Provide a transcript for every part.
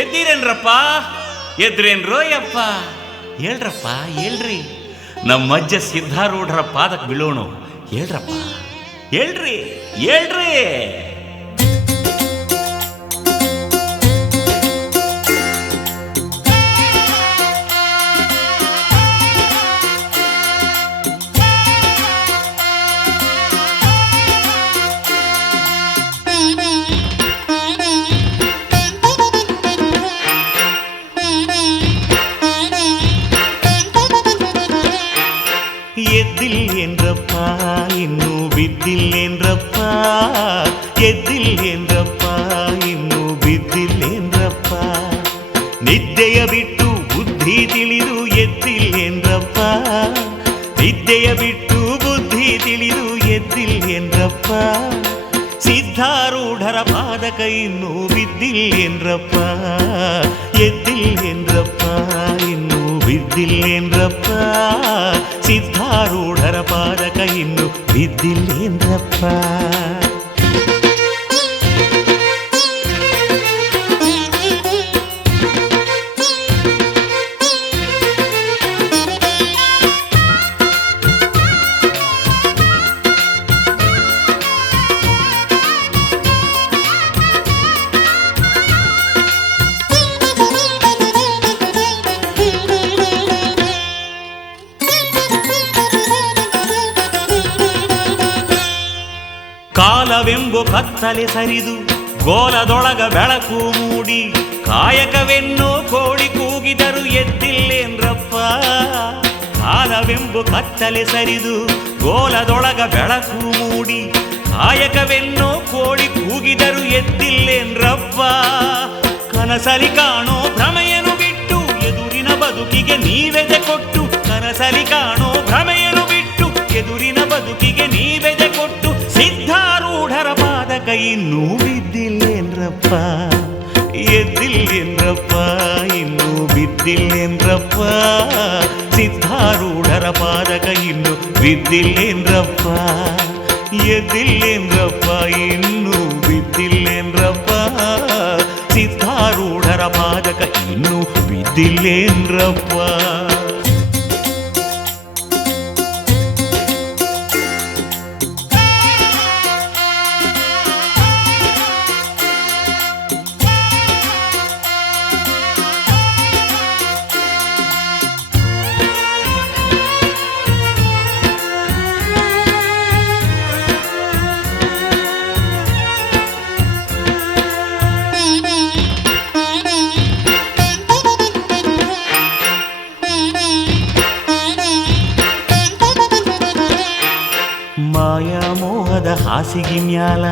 ಎದ್ದೀರೇನ್ರಪ್ಪ? ಎದ್ರೇನ್ರೋ ಯಪ್ಪ? ಹೇಳ್ರಪ್ಪ, ಹೇಳ್ರಿ. ನಮ್ಮಜ್ಜ ಸಿದ್ಧಾರೂಢರ ಪಾದಕ್ಕೆ ಬೀಳೋಣ. ಹೇಳ್ರಪ್ಪ, ಹೇಳ್ರಿ, ಹೇಳ್ರಿ. ಎದ್ದಿಲ್ಲೇನ್ರಪ್ಪ, ಇನ್ನೂ ಬಿದ್ದಿಲ್ಲೇನ್ರಪ್ಪ, ಎದ್ದಿಲ್ಲೇನ್ರಪ್ಪ, ಇನ್ನೂ ಬಿದ್ದಿಲ್ಲೇನ್ರಪ್ಪ, ನಿದ್ದೆಯ ಬಿಟ್ಟು ಬುದ್ಧಿ ತಿಳಿದು ಎದ್ದಿಲ್ಲೇನ್ರಪ್ಪ, ನಿದ್ದೆಯ ಬಿಟ್ಟು ಬುದ್ಧಿ ತಿಳಿದು ಎದ್ದಿಲ್ಲೇನ್ರಪ್ಪ, ಸಿದ್ಧಾರೂಢರ ಪಾದಕ ಇನ್ನೂ ಬಿದ್ದಿಲ್ಲೇನ್ರಪ್ಪ, ಎದ್ದಿಲ್ಲೇನ್ರಪ್ಪ, ಇನ್ನೂ ಬಿದ್ದಿಲ್ಲೇನ್ರಪ್ಪ, ಸಿದ್ಧಾರೂಢರ ಪಾದಕ ಇನ್ನು ಬಿದ್ದಿಲ್ಲೇನ್ರಪ್ಪ. ಕಾಲವೆಂಬು ಕತ್ತಲೆ ಸರಿದು ಗೋಲದೊಳಗ ಬೆಳಕು ಮೂಡಿ ಕಾಯಕವೆನ್ನೋ ಕೋಳಿ ಕೂಗಿದರು ಎದ್ದಿಲ್ಲೇನ್ರಪ್ಪ, ಕಾಲವೆಂಬು ಕತ್ತಲೆ ಸರಿದು ಗೋಲದೊಳಗ ಬೆಳಕು ಮೂಡಿ ಕಾಯಕವೆನ್ನೋ ಕೋಳಿ ಕೂಗಿದರು ಎದ್ದಿಲ್ಲೇನ್ರಪ್ಪ, ಕನಸಲಿ ಕಾಣೋ ಭ್ರಮೆಯನ್ನು ಬಿಟ್ಟು ಎದುರಿನ ಬದುಕಿಗೆ ನೀವೆದೆ ಕೊಟ್ಟು, ಕನಸಲಿ ಕಾಣೋ ಭ್ರಮೆಯನ್ನು ಬಿಟ್ಟು ಎದುರಿನ ಬದುಕಿಗೆ ನೀವೆದೆ ಕೊಟ್ಟು, ಸಿದ್ಧಾರೂಢರ ಪಾದಕ ಇನ್ನೂ ಬಿದ್ದಿಲ್ಲೇನ್ರಪ್ಪ, ಎದ್ದಿಲ್ಲೇನ್ರಪ್ಪ, ಇನ್ನೂ ಬಿದ್ದಿಲ್ಲೇನ್ರಪ್ಪ, ಸಿದ್ಧಾರೂಢರ ಪಾದಕ ಇನ್ನೂ ಬಿದ್ದಿಲ್ಲೇನ್ರಪ್ಪ, ಎದ್ದಿಲ್ಲೇನ್ರಪ್ಪ, ಇನ್ನೂ ಬಿದ್ದಿಲ್ಲೇನ್ರಪ್ಪ, ಸಿದ್ಧಾರೂಢರ ಪಾದಕ ಇನ್ನೂ ಬಿದ್ದಿಲ್ಲೇನ್ರಪ್ಪ. ಮಾಯಾ ಮೋಹದ ಹಾಸಿಗೆ ಮ್ಯಾಲ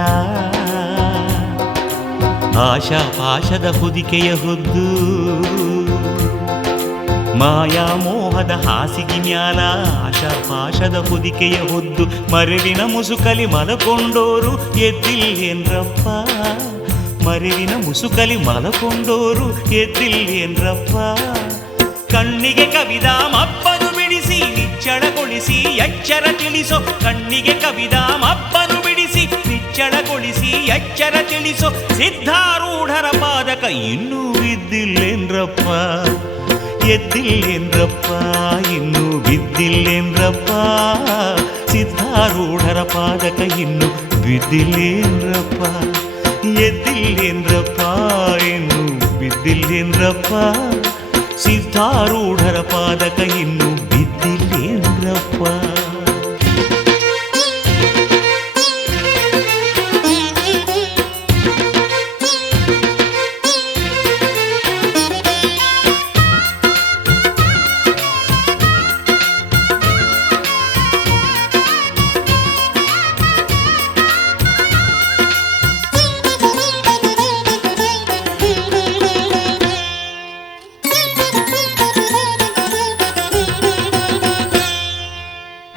ಆಶಾ ಪಾಶದ ಹುದಿಕೆಯ ಹುದ್ದು, ಮಾಯಾ ಮೋಹದ ಹಾಸಿಗೆ ಮ್ಯಾಲ ಆಶಾ ಪಾಶದ ಹುದಿಕೆಯ ಹುದ್ದು, ಮರುವಿನ ಮುಸುಕಲಿ ಮಲಕೊಂಡೋರು ಎದ್ದಿಲ್ಲೇನ್ರಪ್ಪ, ಮರುವಿನ ಮುಸುಕಲಿ ಮಲಕೊಂಡೋರು ಎದ್ದಿಲ್ಲೇನ್ರಪ್ಪ, ಕಣ್ಣಿಗೆ ಕವಿದ ಮಬ್ಬನು ಬಿಡಿಸಿ ನಿಚ್ಚಳಗೊಳಿಸಿ ಎಚ್ಚರ ತಿಳಿಸೋ, ಕಣ್ಣಿಗೆ ಕವಿದ ಮಬ್ಬನು ಬಿಡಿಸಿ ನಿಚ್ಚಳಗೊಳಿಸಿ ಎಚ್ಚರ ತಿಳಿಸೋ, ಸಿದ್ಧಾರೂಢರ ಪಾದಕ ಇನ್ನೂ ಬಿದ್ದಿಲ್ಲೇನ್ರಪ್ಪ, ಎದ್ದಿಲ್ಲೇನ್ರಪ್ಪ, ಇನ್ನೂ ಬಿದ್ದಿಲ್ಲೇನ್ರಪ್ಪ, ಸಿದ್ಧಾರೂಢರ ಪಾದಕ ಇನ್ನೂ ಬಿದ್ದಿಲ್ಲೇನ್ರಪ್ಪ, ಎದ್ದಿಲ್ಲೇನ್ರಪ್ಪ, ಇನ್ನೂ ಬಿದ್ದಿಲ್ಲೇನ್ರಪ್ಪ, ಸಿದ್ಧಾರೂಢರ ಪಾದಕ ಇನ್ನೂ ಬಿದ್ದಿಲ್ಲೇನ್ರಪ್ಪ.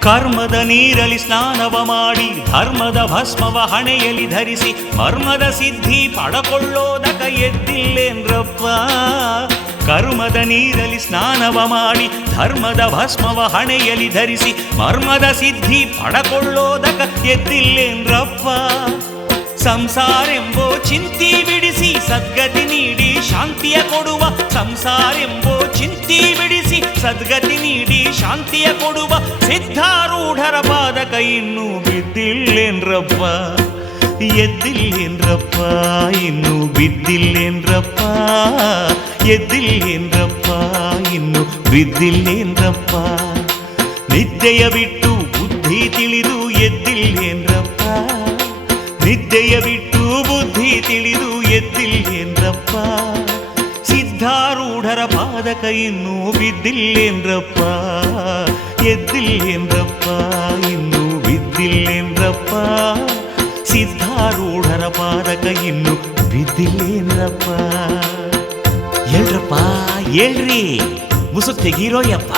ಕರ್ಮದ ನೀರಲಿ ಸ್ನಾನವ ಮಾಡಿ ಧರ್ಮದ ಭಸ್ಮವ ಹಣೆಯಲ್ಲಿ ಧರಿಸಿ ಮರ್ಮದ ಸಿದ್ಧಿ ಪಡಕೊಳ್ಳೋದಕ ಎದ್ದಿಲ್ಲೇನ್ರಪ್ಪ, ಕರ್ಮದ ನೀರಲಿ ಸ್ನಾನವ ಮಾಡಿ ಧರ್ಮದ ಭಸ್ಮವ ಹಣೆಯಲ್ಲಿ ಧರಿಸಿ ಮರ್ಮದ ಸಿದ್ಧಿ ಪಡಕೊಳ್ಳೋದಕ ಎದ್ದಿಲ್ಲೇನ್ರಪ್ಪ, ಸಂಸಾರೆಂಬೋ ಚಿಂತಿ ಬಿಡಿಸಿ ಸದ್ಗತಿ ನೀಡಿ ಶಾಂತಿಯ ಕೊಡುವ ಸಂಸಾರೆಂಬೋ ಚಿಂತಿ ಬಿಡಿಸಿ ಸದ್ಗತಿ ನೀಡಿ ಶಾಂತಿಯ ಕೊಡುವ ಸಿದ್ಧಾರೂಢರ ಪಾದಕ ಇನ್ನೂ ಬಿದ್ದಿಲ್ಲೇನ್ರಪ್ಪ ಎದ್ದಿಲ್ಲೇನ್ರಪ್ಪ ಇನ್ನು ಬಿದ್ದಿಲ್ಲೇನ್ರಪ್ಪ ಎದ್ದಿಲ್ಲೇನ್ರಪ್ಪ ಇನ್ನು ಬಿದ್ದಿಲ್ಲೇನ್ರಪ್ಪ ನಿದ್ದೆಯ ಬಿಟ್ಟು ಬುದ್ಧಿ ತಿಳಿದು ಎದ್ದಿಲ್ಲೇನ್ರಪ್ಪ ನಿದ್ದೆಯ ಬಿಟ್ಟು ಬುದ್ಧಿ ತಿಳಿದು ಎದ್ದಿಲ್ಲೇನ್ರಪ್ಪ ಸಿದ್ಧಾರೂಢರ ಪಾದಕ ಇನ್ನೂ ಬಿದ್ದಿಲ್ಲೇನ್ರಪ್ಪ ಎದ್ದಿಲ್ಲೇನ್ರಪ್ಪ ಇನ್ನೂ ಬಿದ್ದಿಲ್ಲೇನ್ರಪ್ಪ ಸಿದ್ಧಾರೂಢರ ಪಾದಕ ಇನ್ನೂ ಬಿದ್ದಿಲ್ಲೇನ್ರಪ್ಪ ಹೇಳ್ರಪ್ಪ ಹೇಳ್ರಿ ಮುಸುಕ್ ತೆಗೀರೋಯಪ್ಪ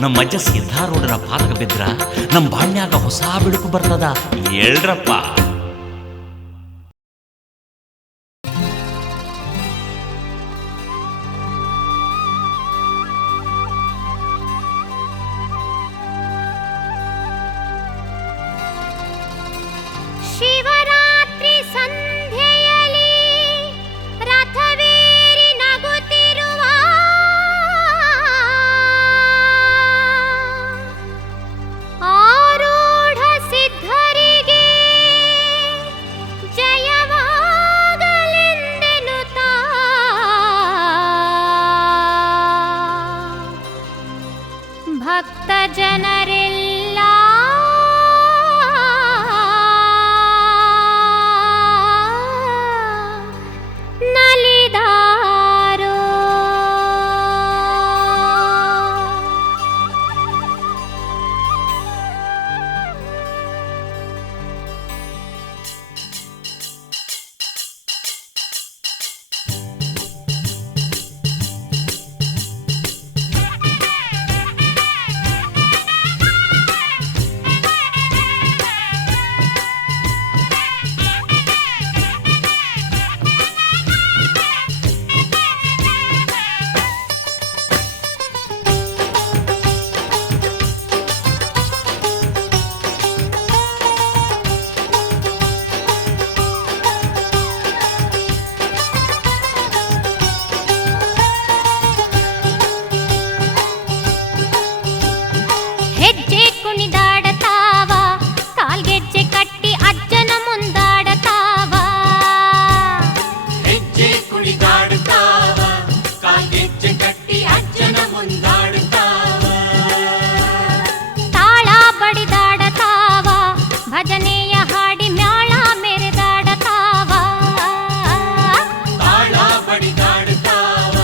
ನಮ್ಮಜ್ಜ ಸಿದ್ಧಾರೂಢರ ಪಾದಕ ಬಿದ್ರ ನಮ್ಮ ಬಾಳ್ನ್ಯಾಗ ಹೊಸ ಬೆಳಕು ಬರ್ತದ ಹೇಳ್ರಪ್ಪ ಶಿವರಾತ್ರಿ ಸಂಧ್ಯೆಯಲ್ಲಿ ರಥವೇರಿ ನಗುತ್ತಿರುವ ಆರೂಢ ಸಿದ್ಧರಿಗೆ ಜಯವಾಗಲೆಂದೆನುತ್ತಾ ಭಕ್ತ ಜನರೆಲ್ಲ ನಲಿದಾರೋ. ಹೆಜ್ಜೆ ಕುಣಿದಾಡತಾವ ಕಾಲ್ಗೆಜ್ಜೆ ಕಟ್ಟಿ ಅಜ್ಜನ ಮುಂದಾಡತಾವ ಹೆಜ್ಜೆ ಕುಣಿದಾಡುತ್ತಾವ ಕಾಲ್ಗೆಜ್ಜೆ ಕಟ್ಟಿ ಅಜ್ಜನ ಮುಂದಾಡುತ್ತಾವ ತಾಳ ಬಡಿದಾಡತಾವ ಭಜನೆಯ ಹಾಡಿ ಮ್ಯಾಳ ಮೆರೆದಾಡತಾವ ತಾಳ ಬಡಿದಾಡುತ್ತಾವ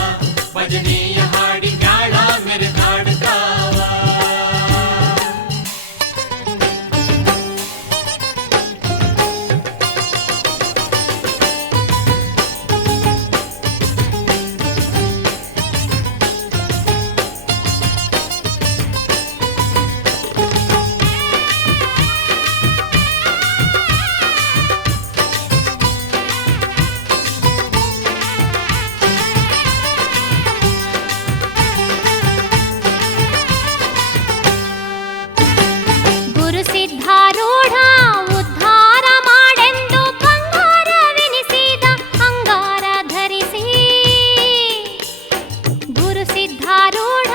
ಭಜನೆಯ ಹಾಡಿ ಮ್ಯಾಳ ಮೆರೆದಾಡುತ್ತಾವ ಗುರು ಸಿದ್ಧಾರೂಢ ಉದ್ಧಾರ ಮಾಡೆಂದು ಬಂಗಾರವೆನಿಸಿದ ಅಂಗಾರ ಧರಿಸಿ ಗುರು ಸಿದ್ಧಾರೂಢ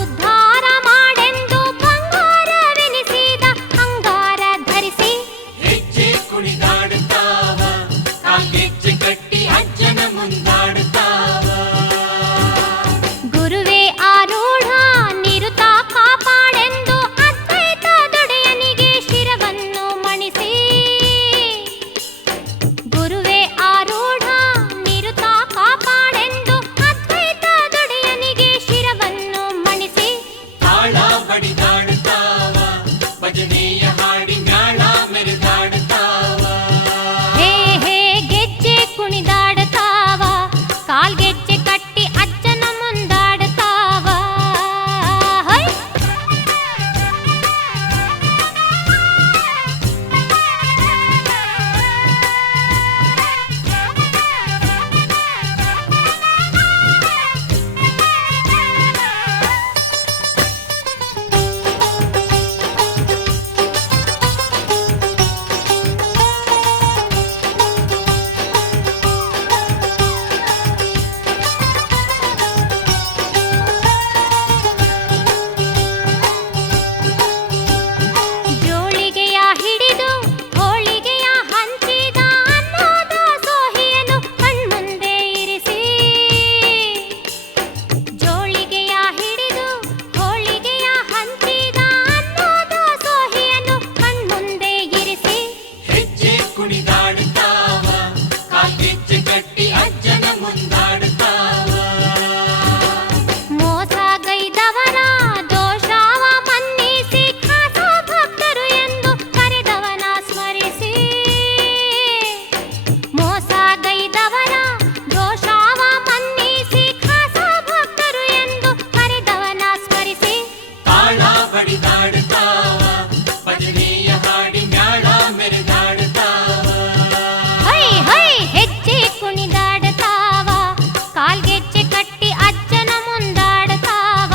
ಉದ್ಧಾರ ಮಾಡೆಂದು ಬಂಗಾರವೆನಿಸಿದ ಅಂಗಾರ ಧರಿಸಿ ಹೆಜ್ಜೆ ಕುಣಿದಾಡುತ್ತಾವ ಕಾಲ್ಗೆಜ್ಜೆ ಕಟ್ಟಿ ಅಜ್ಜನ ಮುಂದಾಡುತ್ತಾವ ಗುರುವೇ ಆರೂಢ ನಿರುತ ಕಾಪಾಡೆಂದು ಅದ್ವೈತ ದೊಡೆಯನಿಗೆ ಶಿರವನ್ನು ಮಣಿಸಿ ಗುರುವೇ ಆರೂಢ ನಿರುತ ಕಾಪಾಡೆಂದು ಅದ್ವೈತ ದೊಡೆಯನಿಗೆ ಶಿರವನ್ನು ಮಣಿಸಿ ತಾಳ ಬಡಿದಾಡುತ್ತಾವ ಭಜನೆಯ ಹಾಡಿ ಮ್ಯಾಳ ಮೆರೆದಾಡುತ್ತಾವ ಹೇ ಹೇ ಗೆಜ್ಜೆ ಕುಣಿದಾಡತಾವ ಕಾಲ್ಗೆಜ್ಜೆ ಕಟ್ಟಿ ಅಜ್ಜನ ಮುಂದಾಡತಾವ ಹೈ ಬಡಿದಾಡುತ್ತಾವ ಭಜನೆಯ ಹಾಡಿ ಮ್ಯಾಳ ಮೆರೆದಾಡುತ್ತಾವ ಹೈ ಹೈ ಹೆಜ್ಜೆ ಕುಣಿದಾಡತಾವ ಕಾಲ್ಗೆಜ್ಜೆ ಕಟ್ಟಿ ಅಜ್ಜನ ಮುಂದಾಡತಾವ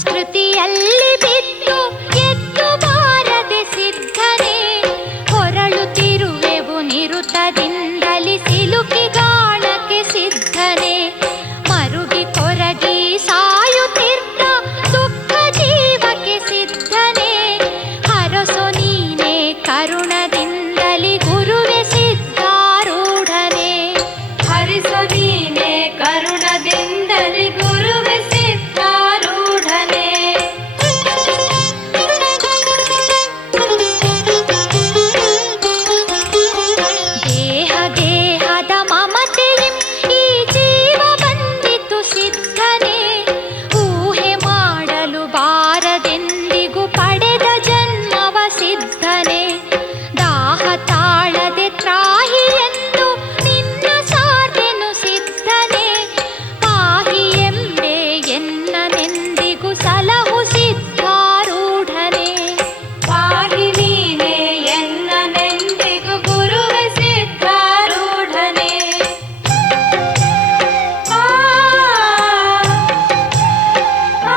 ಸಂಸ್ಕೃತಿಯಲ್ಲಿ ಬಿದ್ದು ಎದ್ದು ಬಾರದೆ ಸಿದ್ಧನೆ ಹೊರಳುತ್ತಿರುವೆವು ನಿರುತದಿಂದಲಿ ಸಿಲುಕಿಗಾಣಕ್ಕೆ ಸಿದ್ಧನೆ ಮರುಗಿ ಕೊರಗಿ ಸಾಯುತ್ತಿದ್ದ ದುಃಖ ಜೀವಕ್ಕೆ ಸಿದ್ಧನೆ ಹರಸು ನೀನೆ ಕರುಣದಿಂದಲಿ ಗುರುವೆ ಸಿದ್ಧಾರೂಢನೆ ಹರಿಸು ನೀನೆ ಕರುಣದಿಂದಲಿ ಗುರುವೆ ಸಿದ್ಧಾರೂಢನೆ ದೇಹ ದೇಹದ ಮಮತೆಯಿಂ ಈ ಜೀವ ಬಂದಿತು ಸಿದ್ಧನೆ ಊಹೆ ಮಾಡಲು ಬಾರದೆಂದಿಗೂ ಪಡೆದ ಜನ್ಮವ ಸಿದ್ಧನೆ ದಾಹ ತಾಳದೆ ತ್ರಾಹಿ ಎಂದು ನಿನ್ನ ಸಾರ್ವೆನು ಸಿದ್ಧನೆ ಪಾಹಿ ಎಂಬೆ ಎನ್ನನೆಂದಿಗೂ ಸಲಹು ಸಿದ್ಧಾರೂಢನೆ ಪಾಹಿ ನೀನೆ ಎನ್ನನೆಂದಿಗೂ ಗುರುವೆ ಸಿದ್ಧಾರೂಢನೆ ಆ, ಆ,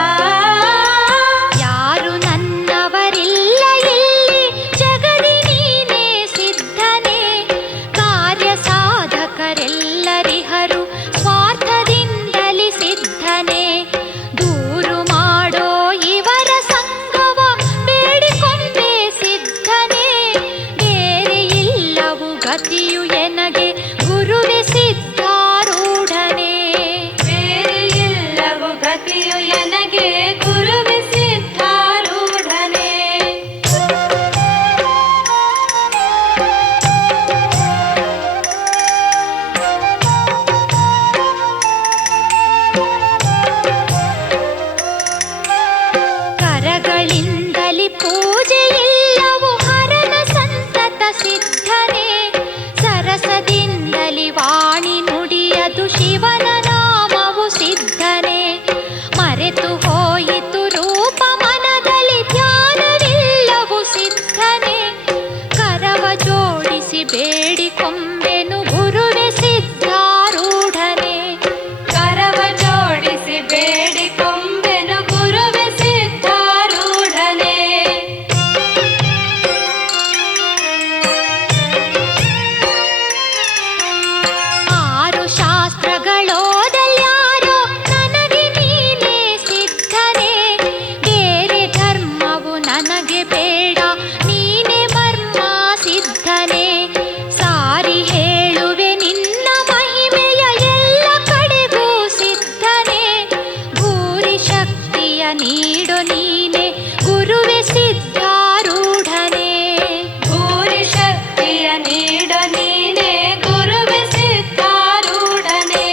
ಆ. ಯಾರು ನನ್ನವರಿಲ್ಲ ಇಲ್ಲಿ ಜಗದಿ ನೀನೇ ಸಿದ್ಧನೆ ಕಾರ್ಯ ಸಾಧಕರೆಲ್ಲರಿಹರು ಸ್ವಾರ್ಥದಿಂದಲಿ ಸಿದ್ಧನೆ ದೂರು ಮಾಡೋ ಇವರ ಸಂಗವ ಬೇಡಿಕೊಂಡೆ ಸಿದ್ಧನೆ ಬೇರೆ ಇಲ್ಲವು ಗತಿಯು ಎನಗೆ ಗುರುವೆ ಸಿದ್ಧಾರೂಢನೆ ಬೇರೆ ಇಲ್ಲವು ಗತಿಯು ಎನಗೆ ಗುರುವೆ ಸಿದ್ಧಾರೂಢನೆ ಕರಗಳಿಂದಲಿ ಪೂಜೆ ಇಲ್ಲವು ಹರನ ಸಂತತ ಸಿದ್ಧನೆ ಸರಸದಿಂದಲಿ ವಾಣಿ ನುಡಿಯದು ಶಿವನ ನಾಮವು ಸಿದ್ಧನೆ ಮರೆತು ಹೋಯಿತು ರೂಪ ಮನದಲ್ಲಿ ಧ್ಯಾನವಿಲ್ಲವು ಸಿದ್ಧನೆ ಕರವ ಜೋಡಿಸಿ ಬೇಡಿಕೊಂಬೆನು ಗುರುವೆ ಸಿದ್ಧಾರೂಢನೆ ಕರವ ಜೋಡಿಸಿ ಬೇಡಿಕೊಂಬೆನು ಗುರುವೆ ಸಿದ್ಧಾರೂಢನೆ ಆರು ಶಾಸ್ತ್ರಗಳೋದಲ್ಯಾರೋ ನನಗೆ ನೀನೇ ಸಿದ್ಧನೆ ಬೇರೆ ಧರ್ಮವು ನನಗೆ ಬೇಡ ನೀನೆ ಮರ್ಮ ಸಿದ್ಧನೆ ಸಾರಿ ಹೇಳುವೆ ನಿನ್ನ ಮಹಿಮೆಯ ಎಲ್ಲ ಕಡೆಗೂ ಸಿದ್ಧನೆ ಭೂರಿ ಶಕ್ತಿಯ ನೀಡು ನೀನೆ ಗುರುವೆ ಸಿದ್ಧಾರೂಢನೆ ಭೂರಿ ಶಕ್ತಿಯ ನೀಡು ನೀನೆ ಗುರುವೆ ಸಿದ್ಧಾರೂಢನೆ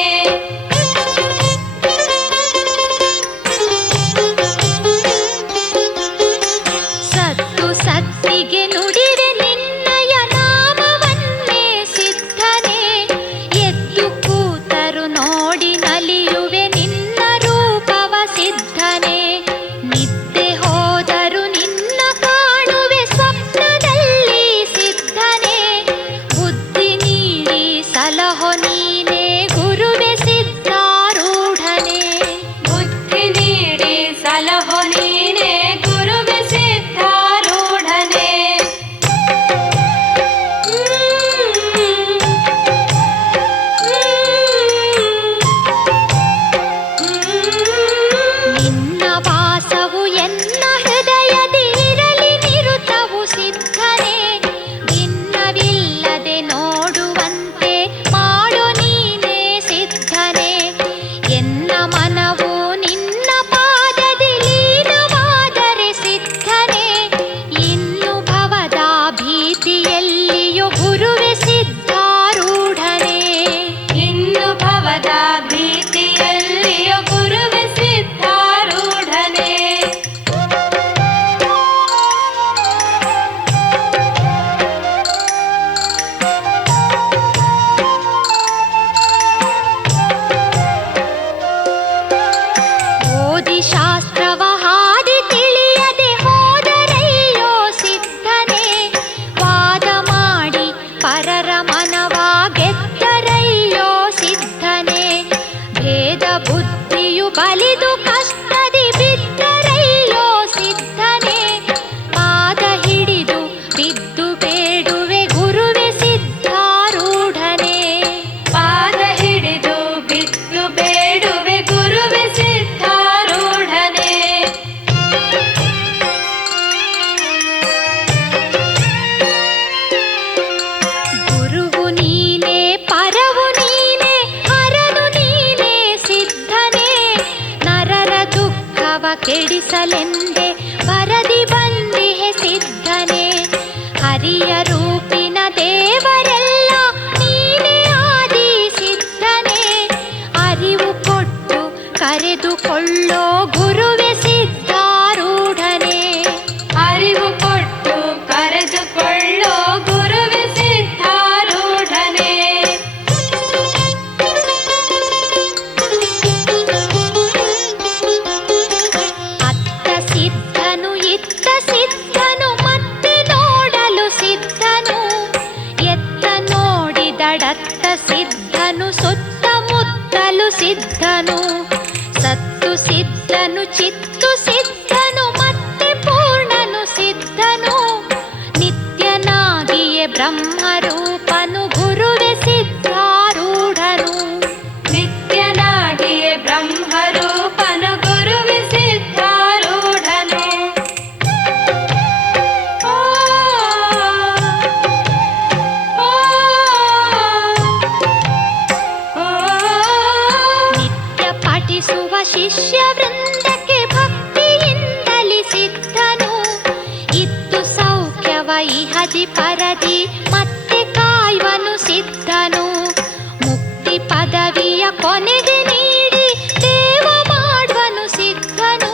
ಸತ್ತು ಸತ್ತಿಗೆ ನುಡಿವೆ ನಿನ್ನಯ ನಾಮವನ್ನೇ ಸಿದ್ಧನೆ ಎದ್ದು ಕೂತರು ನೋಡಿ ನಲಿಯುವೆ ನಿನ್ನ ರೂಪವ ಸಿದ್ಧನೆ ನಿದ್ದೆ ಹೋದರು ನಿನ್ನ ಕಾಣುವೆ ಸ್ವಪ್ನದಲ್ಲಿ ಸಿದ್ಧನೆ ಬುದ್ಧಿ ನೀಡಿ ಸಲಹೋ ನೀನೆ ಗುರುವೆ ಸಿದ್ಧಾರೂಢನೆ ಬುದ್ಧಿ ನೀಡಿ ಸಲಹೋ ನೀನೆ ಗುರುವೆ ಸಿದ್ಧಾರೂಢನೆ ನಿನ್ನ ವಾಸವು ಎನ್ನ ಹೃದಯದಿ ಇರಲಿ ನಿರುತವು ಸಿದ್ಧನೆ ಭಿನ್ನವಿಲ್ಲದೆ ನೋಡುವಂತೆ ಮಾಡು ನೀನೇ ಸಿದ್ಧನೆ ಎನ್ನ ಮನವು ನಿನ್ನ ಪಾದದಿ ಲೀನವಾದರೆ ಸಿದ್ಧನೆ ಇನ್ನು ಭವದ ಭೀತಿಯಲ್ಲಿಯೂ ಗುರುವೆ ಸಿದ್ಧಾರೂಢನೆ ಇನ್ನು ಭವದ ಭೀತಿಯಲ್ಲಿಯೂ ಗುರುವೆ ಸಿದ್ಧಾರೂಢನೆ ನುಡಿಯು ಬಲಿದು ಕಷ್ಟದಿ ಬಿದ್ದರಯ್ಯೋ ಸಿದ್ಧನೇ. ಪಾದ ಹಿಡಿದು ಬಿದ್ದು ಬೇಡುವೆ ಗುರುವೆ ಸಿದ್ಧಾರೂಢನೇ. ಪಾದ ಹಿಡಿದು ಬಿದ್ದು ಬೇಡುವೆ ಗುರುವೆ ಸಿದ್ಧಾರೂಢನೇ. ಗುರುವು ನೀನೇ ಪರವು ನೀನೇ ಹರನು ನೀನೇ ಸಿದ್ಧನೇ. ನರರ ದುಃಖವ ಕೆಡಿಸಲೆಂದೆ ಬರದಿ ಬಂದಿಹೆ ಸಿದ್ಧನೇ. ಹರಿಯ ರೂಪಿನ ದೇವರೆಲ್ಲ ನೀನೇ ಆದಿ ಸಿದ್ಧನೇ. ಅರಿವು ಕೊಟ್ಟು ಕರೆದುಕೊಳ್ಳೋ ಗುರುವೆ ಸಿದ್ಧಾರೂಢನೇ. ಅರಿವು ಕೊಟ್ಟು ಕರೆದುಕೊಳ್ಳೋ ಗುರುವೆ ಸಿದ್ಧಾರೂಢನೇ. ಅತ್ತ ಸಿದ್ಧನು ಇತ್ತ ಸಿದ್ಧನು ಮತ್ತೆ ನೋಡಲು ಸಿದ್ಧನು. ಎತ್ತ ನೋಡಿದಡತ್ತ ಸಿದ್ಧನು ಸುತ್ತಮುತ್ತಲು ಸಿದ್ಧನು. ಸತ್ತು ಸಿದ್ಧನು ಚಿತ್ತು ಸಿದ್ಧನು ಮತ್ತೆ ಪೂರ್ಣನು ಸಿದ್ಧನು. ನಿತ್ಯನಾಗಿಯೇ ಬ್ರಹ್ಮರೂಪನು ಗುರುವೆ ಸಿದ್ಧಾರೂಢನು. ನಿತ್ಯನಾಗಿಯೇ ಬ್ರಹ್ಮರೂಪನು ಗುರುವೆ ಸಿದ್ಧಾರೂಢನು. ಓ, ಓ, ಓ. ನಿತ್ಯ ಪಠಿಸುವ ಶಿಷ್ಯ ವೃಂದಕ್ಕೆ ಭಕ್ತಿಯಿಂದಲಿ ಸಿದ್ಧನು. ಇದ್ದು ಸೌಖ್ಯವ ಇಹದಿ ಪರದಿ ಮತ್ತೆ ಕಾಯುವನು ಸಿದ್ಧನು. ಮುಕ್ತಿ ಪದವಿಯ ಕೊನೆಗೆ ನೀಡಿ ದೇವ ಮಾಡುವನು ಸಿದ್ಧನು.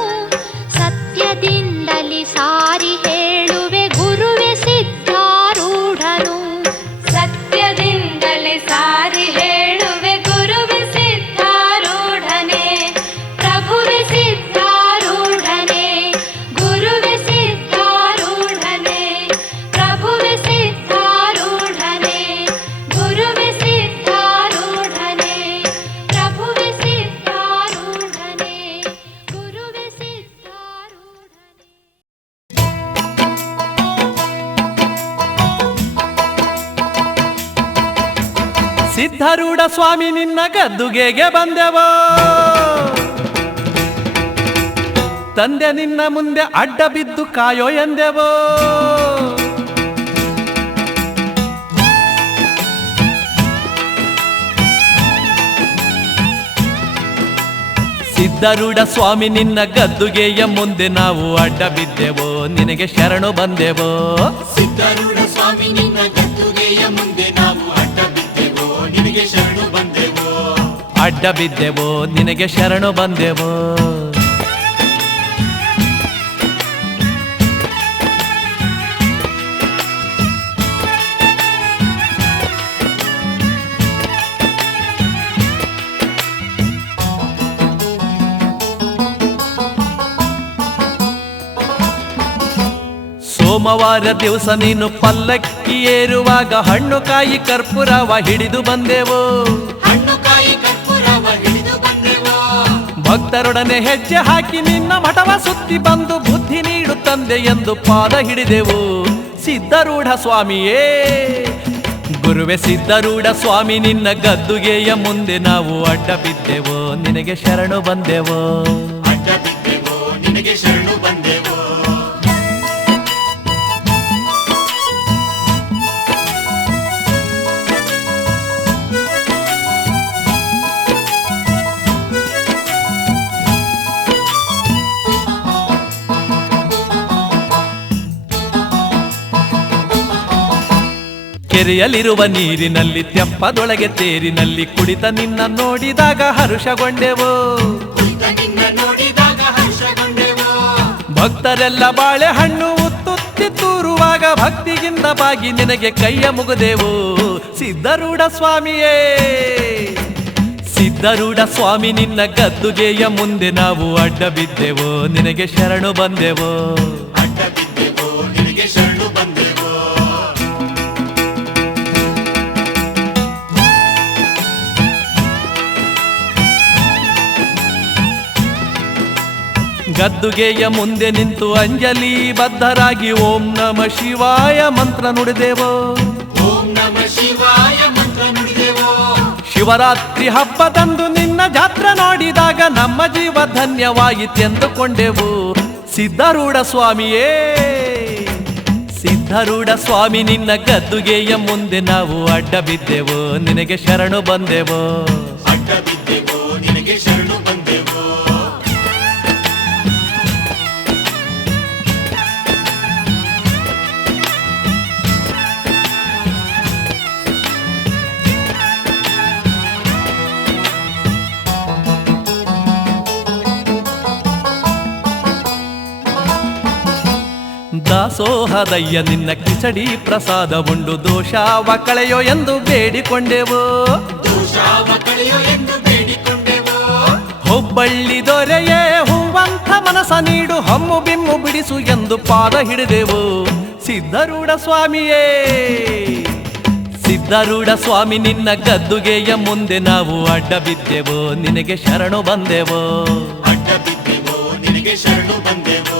ಸತ್ಯದಿಂದಲಿ ಸಾರಿ ಹೇಳುವೆ ಗುರುವೆ ಸಿದ್ಧಾರೂಢನು. ಸತ್ಯದಿಂದಲೇ ಸಾರಿ ಹೇಳುವೆ ಗುರುವೆ ಸಿದ್ಧಾರೂಢನೇ. ಪ್ರಭುವೆ ಸಿದ್ಧಾರೂಢನೇ. ಗುರುವೆ ಸಿದ್ಧಾರೂಢನೇ. ಪ್ರಭುವೆ ಸಿದ್ಧಾರೂಢನೇ. ಗುರುವೆ ಸಿದ್ಧಾರೂಢನೇ. ಪ್ರಭುವೆ ಸಿದ್ಧಾರೂಢನೇ. ಗುರುವೆ ಸಿದ್ಧಾರೂಢನೇ. ಸಿದ್ಧಾರೂಢ ಸ್ವಾಮಿ ನಿನ್ನ ಗದ್ದುಗೆಗೆ ಬಂದೆವೋ. ತಂದೆ ನಿನ್ನ ಮುಂದೆ ಅಡ್ಡ ಬಿದ್ದು ಕಾಯೋ ಎಂದೆವೋ. ಸಿದ್ಧಾರೂಢ ಸ್ವಾಮಿ ನಿನ್ನ ಗದ್ದುಗೆಯ ಮುಂದೆ ನಾವು ಅಡ್ಡ ಬಿದ್ದೆವೋ, ನಿನಗೆ ಶರಣು ಬಂದೆವೋ. ಸಿದ್ಧಾರೂಢ ಸ್ವಾಮಿ ನಿನ್ನ ಗದ್ದುಗೆಯ ಮುಂದೆ ನಾವು ಅಡ್ಡ ಬಿದ್ದೆವೋ, ನಿನಗೆ ಶರಣು ಬಂದೆವೋ. ಅಡ್ಡ ಬಿದ್ದೆವೋ, ನಿನಗೆ ಶರಣು ಬಂದೆವೋ. ಸೋಮವಾರ ದಿವಸ ನೀನು ಪಲ್ಲಕ್ಕಿ ಏರುವಾಗ ಹಣ್ಣು ಕಾಯಿ ಕರ್ಪೂರವ ಹಿಡಿದು ಬಂದೆವು. ಹಣ್ಣು ಕಾಯಿ ಕರ್ಪೂರವ ಹಿಡಿದು ಬಂದೆವೋ. ಭಕ್ತರೊಡನೆ ಹೆಜ್ಜೆ ಹಾಕಿ ನಿನ್ನ ಮಠವ ಸುತ್ತಿ ಬಂದು ಬುದ್ಧಿ ನೀಡು ತಂದೆ ಎಂದು ಪಾದ ಹಿಡಿದೆವು. ಸಿದ್ಧಾರೂಢ ಸ್ವಾಮಿಯೇ ಗುರುವೆ ಸಿದ್ಧಾರೂಢ ಸ್ವಾಮಿ ನಿನ್ನ ಗದ್ದುಗೆಯ ಮುಂದೆ ನಾವು ಅಡ್ಡ ಬಿದ್ದೆವೋ, ನಿನಗೆ ಶರಣು ಬಂದೆವೋ. ಅಡ್ಡ ಬಿದ್ದೆವೋ, ನಿನಗೆ ಶರಣು ಬಂದೆವೋ. ಕೆರೆಯಲ್ಲಿರುವ ನೀರಿನಲ್ಲಿ ತೆಪ್ಪದೊಳಗೆ ತೇರಿನಲ್ಲಿ ಕುಳಿತ ನಿನ್ನ ನೋಡಿದಾಗ ಹರುಷಗೊಂಡೆವು. ಕುಳಿತ ನಿನ್ನ ನೋಡಿದಾಗ ಹರ್ಷಗೊಂಡೆವೋ. ಭಕ್ತರೆಲ್ಲ ಬಾಳೆಹಣ್ಣು ಉತ್ತುತ್ತಿ ತೂರುವಾಗ ಭಕ್ತಿಯಿಂದ ಬಾಗಿ ನಿನಗೆ ಕೈಯ ಮುಗಿದೆವು. ಸಿದ್ಧಾರೂಢ ಸ್ವಾಮಿಯೇ ಸಿದ್ಧಾರೂಢ ಸ್ವಾಮಿ ನಿನ್ನ ಗದ್ದುಗೆಯ ಮುಂದೆ ನಾವು ಅಡ್ಡ ಬಿದ್ದೆವೋ, ನಿನಗೆ ಶರಣು ಬಂದೆವೋ. ಅಡ್ಡ ಬಿದ್ದೆವೋ, ನಿನಗೆ ಶರಣು ಬಂದೆವೋ. ಗದ್ದುಗೆಯ ಮುಂದೆ ನಿಂತು ಅಂಜಲಿ ಬದ್ಧರಾಗಿ ಓಂ ನಮ ಶಿವಾಯ ಮಂತ್ರ ನುಡಿದೆವೋ. ಓಂ ನಮ ಶಿವಾಯ ಮಂತ್ರ ನುಡಿದೆವೋ. ಶಿವರಾತ್ರಿ ಹಬ್ಬದಂದು ನಿನ್ನ ಜಾತ್ರೆ ನೋಡಿದಾಗ ನಮ್ಮ ಜೀವ ಧನ್ಯವಾಯಿತೆಂದುಕೊಂಡೆವು. ಸಿದ್ಧಾರೂಢ ಸ್ವಾಮಿಯೇ ಸಿದ್ಧಾರೂಢ ಸ್ವಾಮಿ ನಿನ್ನ ಗದ್ದುಗೆಯ ಮುಂದೆ ನಾವು ಅಡ್ಡ ಬಿದ್ದೆವು, ನಿನಗೆ ಶರಣು ಬಂದೆವು. ಅಡ್ಡ ಬಿದ್ದೆವೋ ನಿನಗೆ ಶರಣು ಬಂದೆವೋ. ದಾಸೋಹದಯ್ಯ ನಿನ್ನ ಕಿಚಡಿ ಪ್ರಸಾದ ಉಂಡು ದೋಷಾವ ಕಳೆಯೋ ಎಂದು ಬೇಡಿಕೊಂಡೆವು. ದೋಷಾವ ಕಳೆಯೋ ಎಂದು ಬೇಡಿಕೊಂಡೆವೋ. ಹುಬ್ಬಳ್ಳಿ ದೊರೆಯೇ ಹೂವಂತ ಮನಸ ನೀಡು, ಹಮ್ಮು ಬಿಮ್ಮು ಬಿಡಿಸು ಎಂದು ಪಾದ ಹಿಡಿದೆವು. ಸಿದ್ಧಾರೂಢ ಸ್ವಾಮಿಯೇ ಸಿದ್ಧಾರೂಢ ಸ್ವಾಮಿ ನಿನ್ನ ಗದ್ದುಗೆಯ ಮುಂದೆ ನಾವು ಅಡ್ಡ ಬಿದ್ದೆವು, ನಿನಗೆ ಶರಣು ಬಂದೆವು. ಅಡ್ಡ ಬಿದ್ದೆವೋ ನಿನಗೆ ಶರಣು ಬಂದೆವೋ.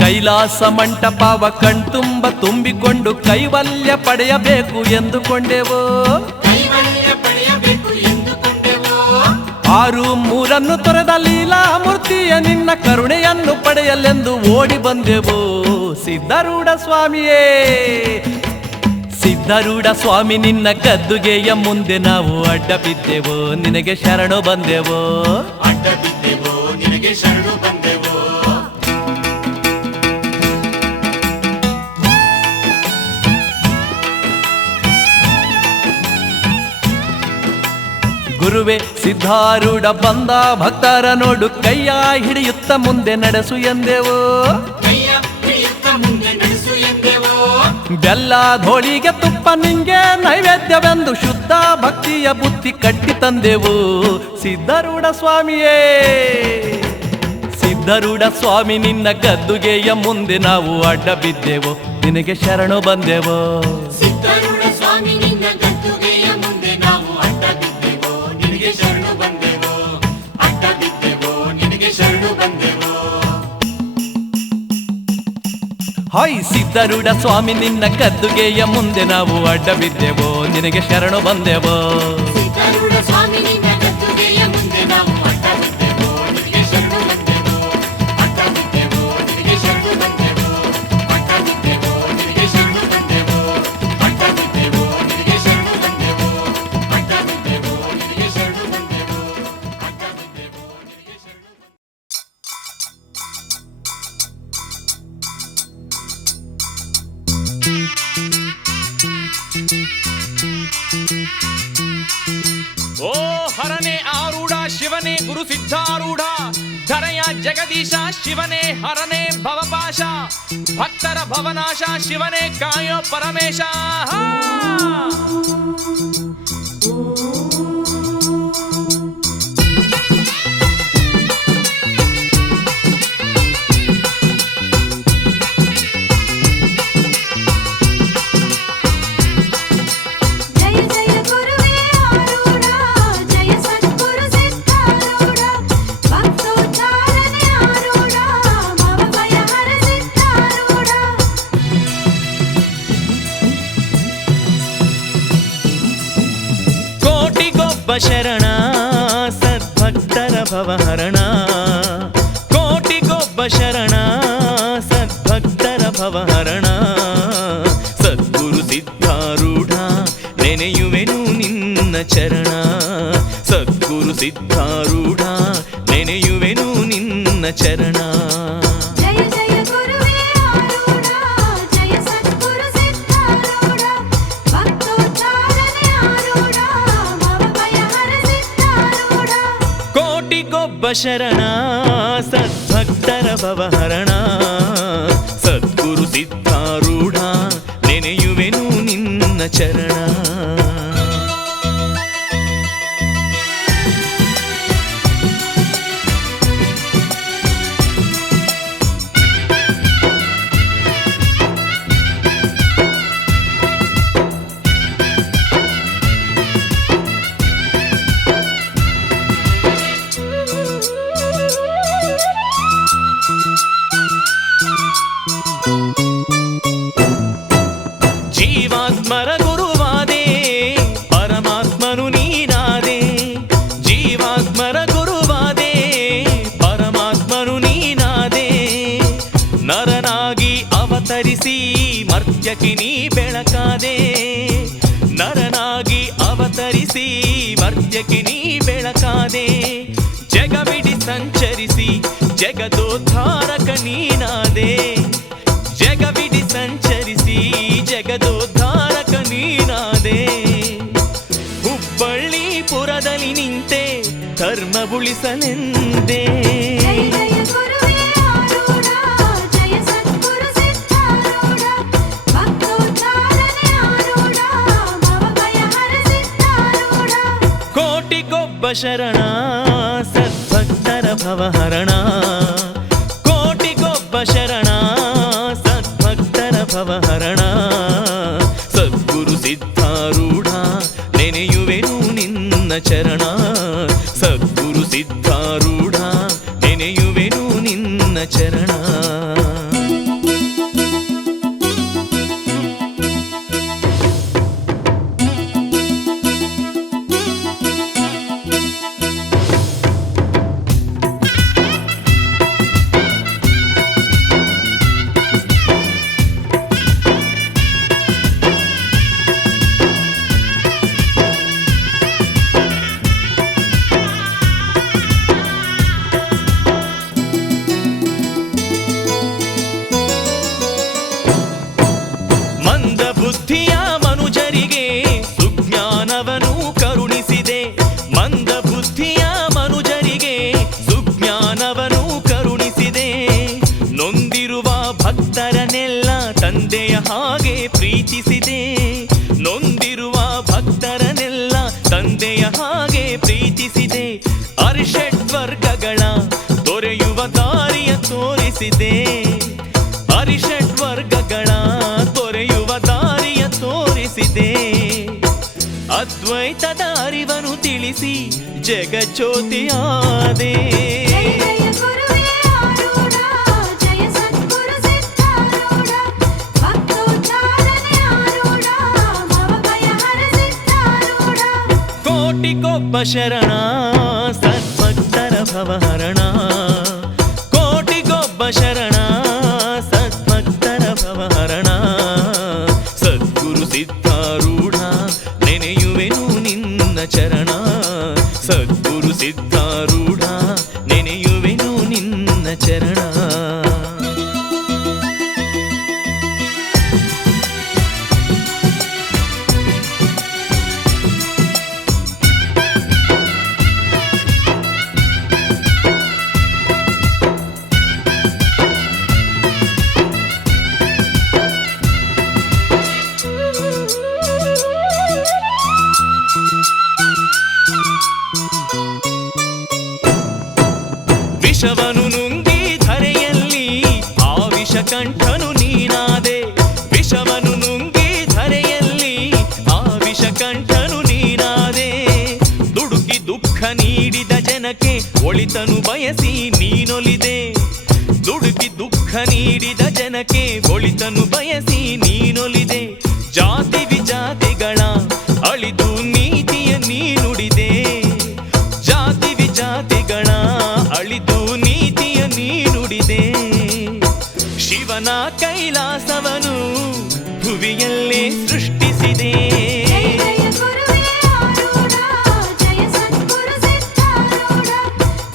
ಕೈಲಾಸ ಮಂಟಪವ ಕಣ್ತುಂಬ ತುಂಬಿಕೊಂಡು ಕೈವಲ್ಯ ಪಡೆಯಬೇಕು ಎಂದುಕೊಂಡೆವು. ಕೈವಲ್ಯ ಪಡೆಯಬೇಕು ಎಂದುಕೊಂಡೆವೋ. 6 ತೊರೆದ ಲೀಲಾ ಮೂರ್ತಿಯ ನಿನ್ನ ಕರುಣೆಯನ್ನು ಪಡೆಯಲೆಂದು ಓಡಿ ಬಂದೆವು. ಸಿದ್ಧಾರೂಢ ಸ್ವಾಮಿಯೇ ಸಿದ್ಧಾರೂಢ ಸ್ವಾಮಿ ನಿನ್ನ ಗದ್ದುಗೆಯ ಮುಂದೆ ನಾವು ಅಡ್ಡ ಬಿದ್ದೆವು, ನಿನಗೆ ಶರಣು ಬಂದೆವು. ಅಡ್ಡ ಬಿದ್ದೆವೋ ನಿನಗೆ ಶರಣು ಬಂದೆವೋ. ಗುರುವೆ ಸಿದ್ಧಾರೂಢ ಬಂದ ಭಕ್ತರ ನೋಡು, ಕೈಯ ಹಿಡಿಯುತ್ತ ಮುಂದೆ ನಡೆಸು ಎಂದೆವು. ಕೈಯ ಹಿಡಿಯುತ್ತ ಮುಂದೆ ನಡೆಸು ಎಂದೆವೋ. ಬೆಲ್ಲ ಧೋಳಿಗೆ ತುಪ್ಪ ನಿಂಗೆ ನೈವೇದ್ಯವೆಂದು ಶುದ್ಧ ಭಕ್ತಿಯ ಬುತ್ತಿ ಕಟ್ಟಿ ತಂದೆವು. ಸಿದ್ಧಾರೂಢ ಸ್ವಾಮಿಯೇ ಸಿದ್ಧಾರೂಢ ಸ್ವಾಮಿ ನಿನ್ನ ಗದ್ದುಗೆಯ ಮುಂದೆ ನಾವು ಅಡ್ಡ ಬಿದ್ದೆವು, ನಿನಗೆ ಶರಣು ಬಂದೆವು. ಸಿದ್ಧಾರೂಢ ಸ್ವಾಮಿ ನಿನ್ನ ಗದ್ದುಗೆಯ ಮುಂದೆ ನಾವು ಅಡ್ಡ ಬಿದ್ದೆವೋ, ನಿನಗೆ ಶರಣು ಬಂದೆವೋ. ಅಡ್ಡ ಬಿದ್ದೆವೋ ನಿನಗೆ ಶರಣು ಬಂದೆವೋ. ಹಾಯ್ ಸಿದ್ಧಾರೂಢ ಸ್ವಾಮಿ ನಿನ್ನ ಗದ್ದುಗೆಯ ಮುಂದೆ ನಾವು ಅಡ್ಡ ಬಿದ್ದೆವು, ನಿನಗೆ ಶರಣು ಬಂದೆವು. ಸಿದ್ಧಾರೂಢ ಸ್ವಾಮಿ ನಿನ್ನ ಗದ್ದುಗೆಯ ಮುಂದೆ ನಾವು ಅಡ್ಡ ಬಿದ್ದೆವೋ, ನಿನಗೆ ಶರಣು ಬಂದೆವೋ. ಅಡ್ಡ ಬಿದ್ದೆವೋ ನಿನಗೆ ಶರಣು ಬಂದೆವೋ. ಅಡ್ಡ ಬಿದ್ದೆವೋ ನಿನಗೆ ಶರಣು ಬಂದೆವೋ. ಅಡ್ಡ ಬಿದ್ದೆವೋ ನಿನಗೆ ಶರಣು ಬಂದೆವೋ. ಅಡ್ಡ ಬಿದ್ದೆವೋ ನಿನಗೆ ಶರಣು ಬಂದೆವೋ. ಅಡ್ಡ ಬಿದ್ದೆವೋ ನಿನಗೆ ಶರಣು ಓ ಹರನೇ ಆರೂಢ ಶಿವನೇ ಗುರು ಸಿದ್ಧಾರೂಢ, ಧರೆಯ ಜಗದೀಶ ಶಿವನೇ ಹರನೇ ಭವಪಾಶ, ಭಕ್ತರ ಭವನಾಶ ಶಿವನೇ ಕಾಯೋ ಪರಮೇಶ. ಜಯ ಜಯ ಗುರುವೇ ಆರೂಢ, ಜಯ ಸದ್ಗುರು ಸಿದ್ಧಾರೂಢ, ಭಕ್ತೋದ್ಧಾರನೆ ಆರೂಢ, ಭವ ಭಯಹರ ಸಿದ್ಧಾರೂಢ. ಕೋಟಿಗೊಬ್ಬ ಶರಣ ಸದ್ಭಕ್ತರ ಭವಹರಣ, ಕೋಟಿಗೊಬ್ಬ ಶರಣ ಸದ್ಭಕ್ತರ ಭವಹರಣ, ಸದ್ಗುರು ಸಿದ್ಧಾರೂಢ ನೆನೆಯುವೆನು ನಿನ್ನ ಚರಣ, ಸದ್ಗುರು ಸಿದ್ಧಾರೂಢ ನೆನೆಯುವೆನು ನಿನ್ನ ಚರಣ. ಜಯ ಜಯ ಗುರುವೇ ಆರೂಢ, ಜಯ ಸದ್ಗುರು ಸಿದ್ಧಾರೂಢ, ಭಕ್ತೋದ್ಧಾರನೆ ಆರೂಢ, ಭವ ಭಯಹರ ಸಿದ್ಧಾರೂಢ. ಕೋಟಿಗೊಬ್ಬ ಶರಣ ಸದ್ಭಕ್ತರ ಭವಹರಣ, ಸದ್ಗುರು ಸಿದ್ಧಾರೂಢ ನೆನೆಯುವೆನು ನಿನ್ನ ಚರಣ. ನೀನಾದೆ ಜೀವಾತ್ಮರ ಗುರುವಾದೆ ಪರಮಾತ್ಮನು ನೀನಾದೆ ನರನಾಗಿ ಅವತರಿಸಿ ಮರ್ತ್ಯಕ್ಕೆ ನೀ ಬೆಳಕಾದೆ ನರನಾಗಿ ಅವತರಿಸಿ ಮರ್ತ್ಯಕ್ಕೆ ನೀ ಬೆಳಕಾದೆ ಜಗವಿಡಿ ಸಂಚರಿಸಿ ಜಗದೋದ್ಧಾರಕ ನೀನಾದೆ ಜಗವಿಡಿ ಸಂಚರಿಸಿ ಜಗದೋದ್ಧಾರಕ ನೀನಾದೆ ಹುಬ್ಬಳ್ಳಿಪುರದಲ್ಲಿ ನಿಂತೆ ಧರ್ಮ ಉಳಿಸಲೆಂದೇ ಜಯ ಜಯ ಗುರುವೇ ಆರೂಢ ಜಯ ಸದ್ಗುರು ಸಿದ್ಧಾರೂಢ ಭಕ್ತೋದ್ಧಾರನೆ ಆರೂಢ ಭವಭಯ ಹರ ಸಿದ್ಧಾರೂಢ ಕೋಟಿಗೊಬ್ಬ ಶರಣ ಸದ್ಭಕ್ತರ ಭವಹರಣ ಕೋಟಿಗೊಬ್ಬ ಶರಣ ಸದ್ಭಕ್ತರ ಭವಹರಣ ಸದ್ಗುರು ಸಿದ್ಧಾರೂಢ ನೆನೆಯುವೆನು ನಿನ್ನ ಚರಣ ಸದ್ಗುರು ಸಿದ್ಧಾರೂಢ ನೆನೆಯುವೆನು ನಿನ್ನ ಚರಣ ಮಂದ ಬುದ್ಧಿಯ ಮನುಜರಿಗೆ ಸುಜ್ಞಾನವನು ಕರುಣಿಸಿದೆ ಮಂದ ಬುದ್ಧಿಯ ಮನುಜರಿಗೆ ಸುಜ್ಞಾನವನು ಕರುಣಿಸಿದೆ ನೊಂದಿರುವ ಭಕ್ತರನ್ನೆಲ್ಲ ತಂದೆಯ ಹಾಗೆ ಪ್ರೀತಿಸಿದೆ ನೊಂದಿರುವ ಭಕ್ತರನ್ನೆಲ್ಲ ತಂದೆಯ ಹಾಗೆ ಪ್ರೀತಿಸಿದೆ ಅರಿಷಡ್ವರ್ಗಗಳ ದೊರೆಯುವ ದಾರಿಯ ತೋರಿಸಿದೆ ಅರಿಷಡ್ವರ್ಗಗಳ ತೊರೆಯುವ ದಾರಿಯ ತೋರಿಸಿದೆ ಅದ್ವೈತದ ಅರಿವನು ತಿಳಿಸಿ ಜಗಜ್ಯೋತಿಯಾದೆ ಜಯ ಜಯ ಗುರುವೇ ಆರೂಢ ಜಯ ಸದ್ಗುರು ಸಿದ್ಧಾರೂಢ ಭಕ್ತೋದ್ಧಾರನೆ ಆರೂಢ ಭವಭಯ ಹರ ಸಿದ್ಧಾರೂಢ ಕೋಟಿಗೊಬ್ಬ ಶರಣ ಸದ್ಭಕ್ತರ ಭವಹರಣ ಕೋಟಿಗೊಬ್ಬ ಶರಣ ಸದ್ಭಕ್ತರ ಭವಹರಣ ಸದ್ಗುರು ಸಿದ್ಧಾರೂಢ ನೆನೆಯುವೆನು ನಿನ್ನ ಚರಣ ಸದ್ಗುರು ಸಿದ್ಧಾರೂಢ ನೆನೆಯುವೆನು ನಿನ್ನ ಚರಣ ವಿಷವನು ನುಂಗಿ ಧರೆಯಲ್ಲಿ ಆ ವಿಷಕಂಠನು ನೀನಾದೆ ವಿಷವನು ನುಂಗಿ ಧರೆಯಲ್ಲಿ ಆ ವಿಷಕಂಠನು ನೀನಾದೆ ದುಡುಕಿ ದುಃಖ ನೀಡಿದ ಜನಕ್ಕೆ ಒಳಿತನು ಬಯಸಿ ನೀನೊಲಿದೆ ದುಡುಕಿ ದುಃಖ ನೀಡಿದ ಜನಕ್ಕೆ ಒಳಿತನು ಬಯಸಿ ನೀನೊಲಿದೆ ಜಾತಿ ವಿಜಾತಿಗಳ ಅಳಿದು ನೀತಿಯ ನೀ ನುಡಿದೆ ಜಾತಿ ವಿಜಾತಿಗಳ ಅಳಿದು ನೀತಿಯ ನೀ ನುಡಿದೆ ಶಿವನ ಕೈಲಾಸವನು ಭುವಿಯಲ್ಲೇ ಸೃಷ್ಟಿಸಿದೆ ಜಯ ಜಯ ಗುರುವೇ ಆರೂಢ ಜಯ ಸದ್ಗುರು ಸಿದ್ಧಾರೂಢ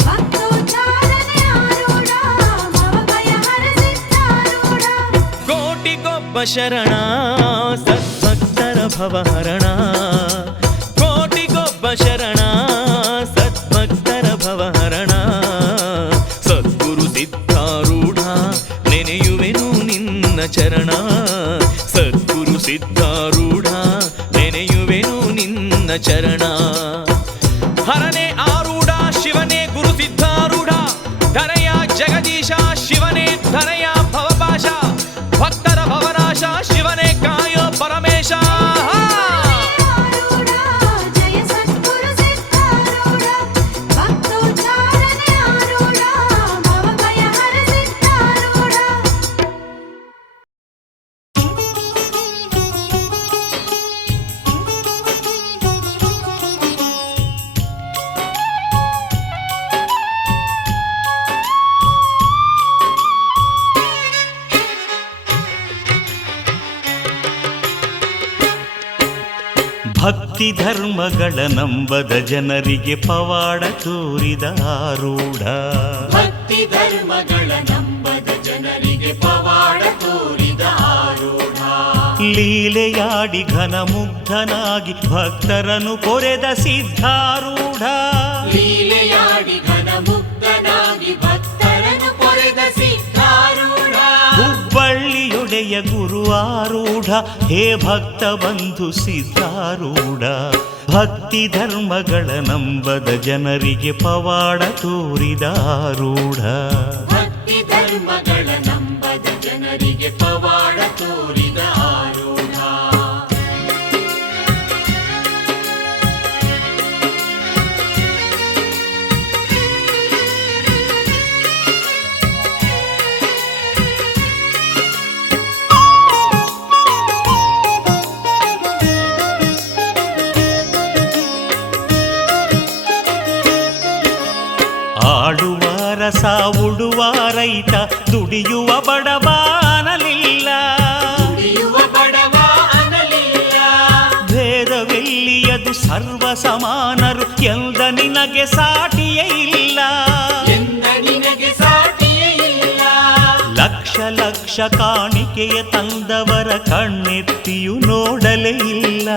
ಭಕ್ತೋದ್ಧಾರನೆ ಆರೂಢ ಭವಭಯ ಹರ ಸಿದ್ಧಾರೂಢ ಕೋಟಿಗೊಬ್ಬ ಶರಣ ಸದ್ಭಕ್ತರ ಭವಹರಣ ಕೋಟಿಗೊಬ್ಬ ಶರಣ ಸದ್ಭಕ್ತರ ಭವಹರಣ ಸದ್ಗುರು ಸಿದ್ಧಾರೂಢ ನೆನೆಯುವೆನು ನಿನ್ನ ಚರಣ ಸದ್ಗುರು ಸಿದ್ಧಾರೂಢ ನೆನೆಯುವೆನು ನಿನ್ನ ಚರಣ ಹರನೇ ಆರೂಢ ಶಿವನೇ ಗುರು ಸಿದ್ಧಾರೂಢ ಧರೆಯ ಜಗದೀಶ ಶಿವನೇ ಧರೆಯ ಭವಪಾಶ ಭಕ್ತರ ಭವನಾಶ ಶಿವನೇ ಕಾಯೋ ಪರಮೇಶ ಆರೂಢ ಜಯ ಸದ್ಗುರು ಸಿದ್ಧಾರೂಢ ಭಕ್ತೋದ್ಧಾರನೆ ಆರೂಢ ಭವಭಯ ಹರ ಸಿದ್ಧಾರೂಢ ಭಕ್ತಿ ಧರ್ಮಗಳ ನಂಬದ ಜನರಿಗೆ ಪವಾಡ ತೋರಿದ ಆರೂಢ. ಭಕ್ತಿ ಧರ್ಮಗಳ ನಂಬದ ಜನರಿಗೆ ಪವಾಡ ತೋರಿದ ಆರೂಢ. ಲೀಲೆಯಾಡಿ ಘನಮುಗ್ಧನಾಗಿ ಭಕ್ತರನ್ನು ಕೊರೆದ ಸಿದ್ಧಾರೂಢ. ಲೀಲೆಯಾಡಿ ಘನಮುಗ್ಧನಾಗಿ ಭಕ್ತರನ್ನು ಕೊರೆದ ಸಿದ್ಧಾರೂಢ. ಹುಬ್ಬಳ್ಳಿಯೊಡೆಯ ಗುರು ಆರೂಢ, ಹೇ ಭಕ್ತ ಬಂಧು ಸಿದ್ಧಾರೂಢ. ಭಕ್ತಿ ಧರ್ಮಗಳ ನಂಬದ ಜನರಿಗೆ ಪವಾಡ ತೋರಿದ ಆರೂಢ. ಭಕ್ತಿ ಧರ್ಮಗಳ ನಂಬದ ಜನರಿಗೆ ಪವಾಡ ತೋರಿದ ಆರೂಢ. ಆಡುವ ರಸ ಉಡುವ ರೈತ, ದುಡಿಯುವ ಬಡವ ಅನ್ನಲಿಲ್ಲ. ದುಡಿಯುವ ಬಡವ ಅನ್ನಲಿಲ್ಲ. ಭೇದವೆಲ್ಲಿಯದು ಸರ್ವ ಸಮಾನರು ಎಂದ ನಿನಗೆ ಸಾಟಿಯೇ ಇಲ್ಲ. ಎಂದ ನಿನಗೆ ಸಾಟಿಯೇ ಇಲ್ಲ. ಲಕ್ಷ ಲಕ್ಷ ಕಾಣಿಕೆಯ ತಂದವರ ಕಣ್ಣೆತ್ತಿಯೂ ನೋಡಲೇ ಇಲ್ಲ.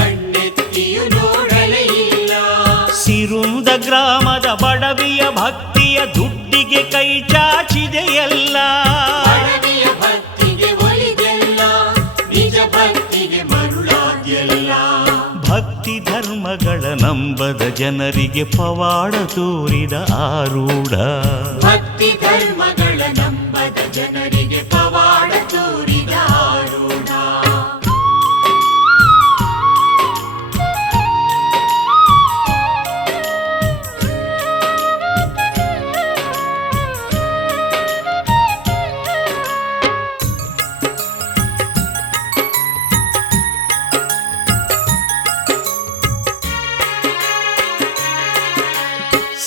ಕಣ್ಣೆತ್ತಿಯೂ ನೋಡಲೇ ಇಲ್ಲ. ಸಿರುಂದ ಗ್ರಾಮದ ಬಡವಿಯ ಭಕ್ತಿಯ ದುಡ್ಡಿಗೆ ಕೈ ಚಾಚಿದೆಯಲ್ಲ. ಬಡವಿಯ ಭಕ್ತಿಗೆ ಒಲಿದೆಲ್ಲ, ನಿಜ ಭಕ್ತಿಗೆ ಮರುಳಾದ್ಯಲ್ಲ. ಭಕ್ತಿ ಧರ್ಮಗಳ ನಂಬದ ಜನರಿಗೆ ಪವಾಡ ತೋರಿದ ಆರೂಢ. ಭಕ್ತಿ ಧರ್ಮಗಳ ನಂಬದ ಜನರಿಗೆ ಪವಾಡ ತೋರಿದ ಆರೂಢ.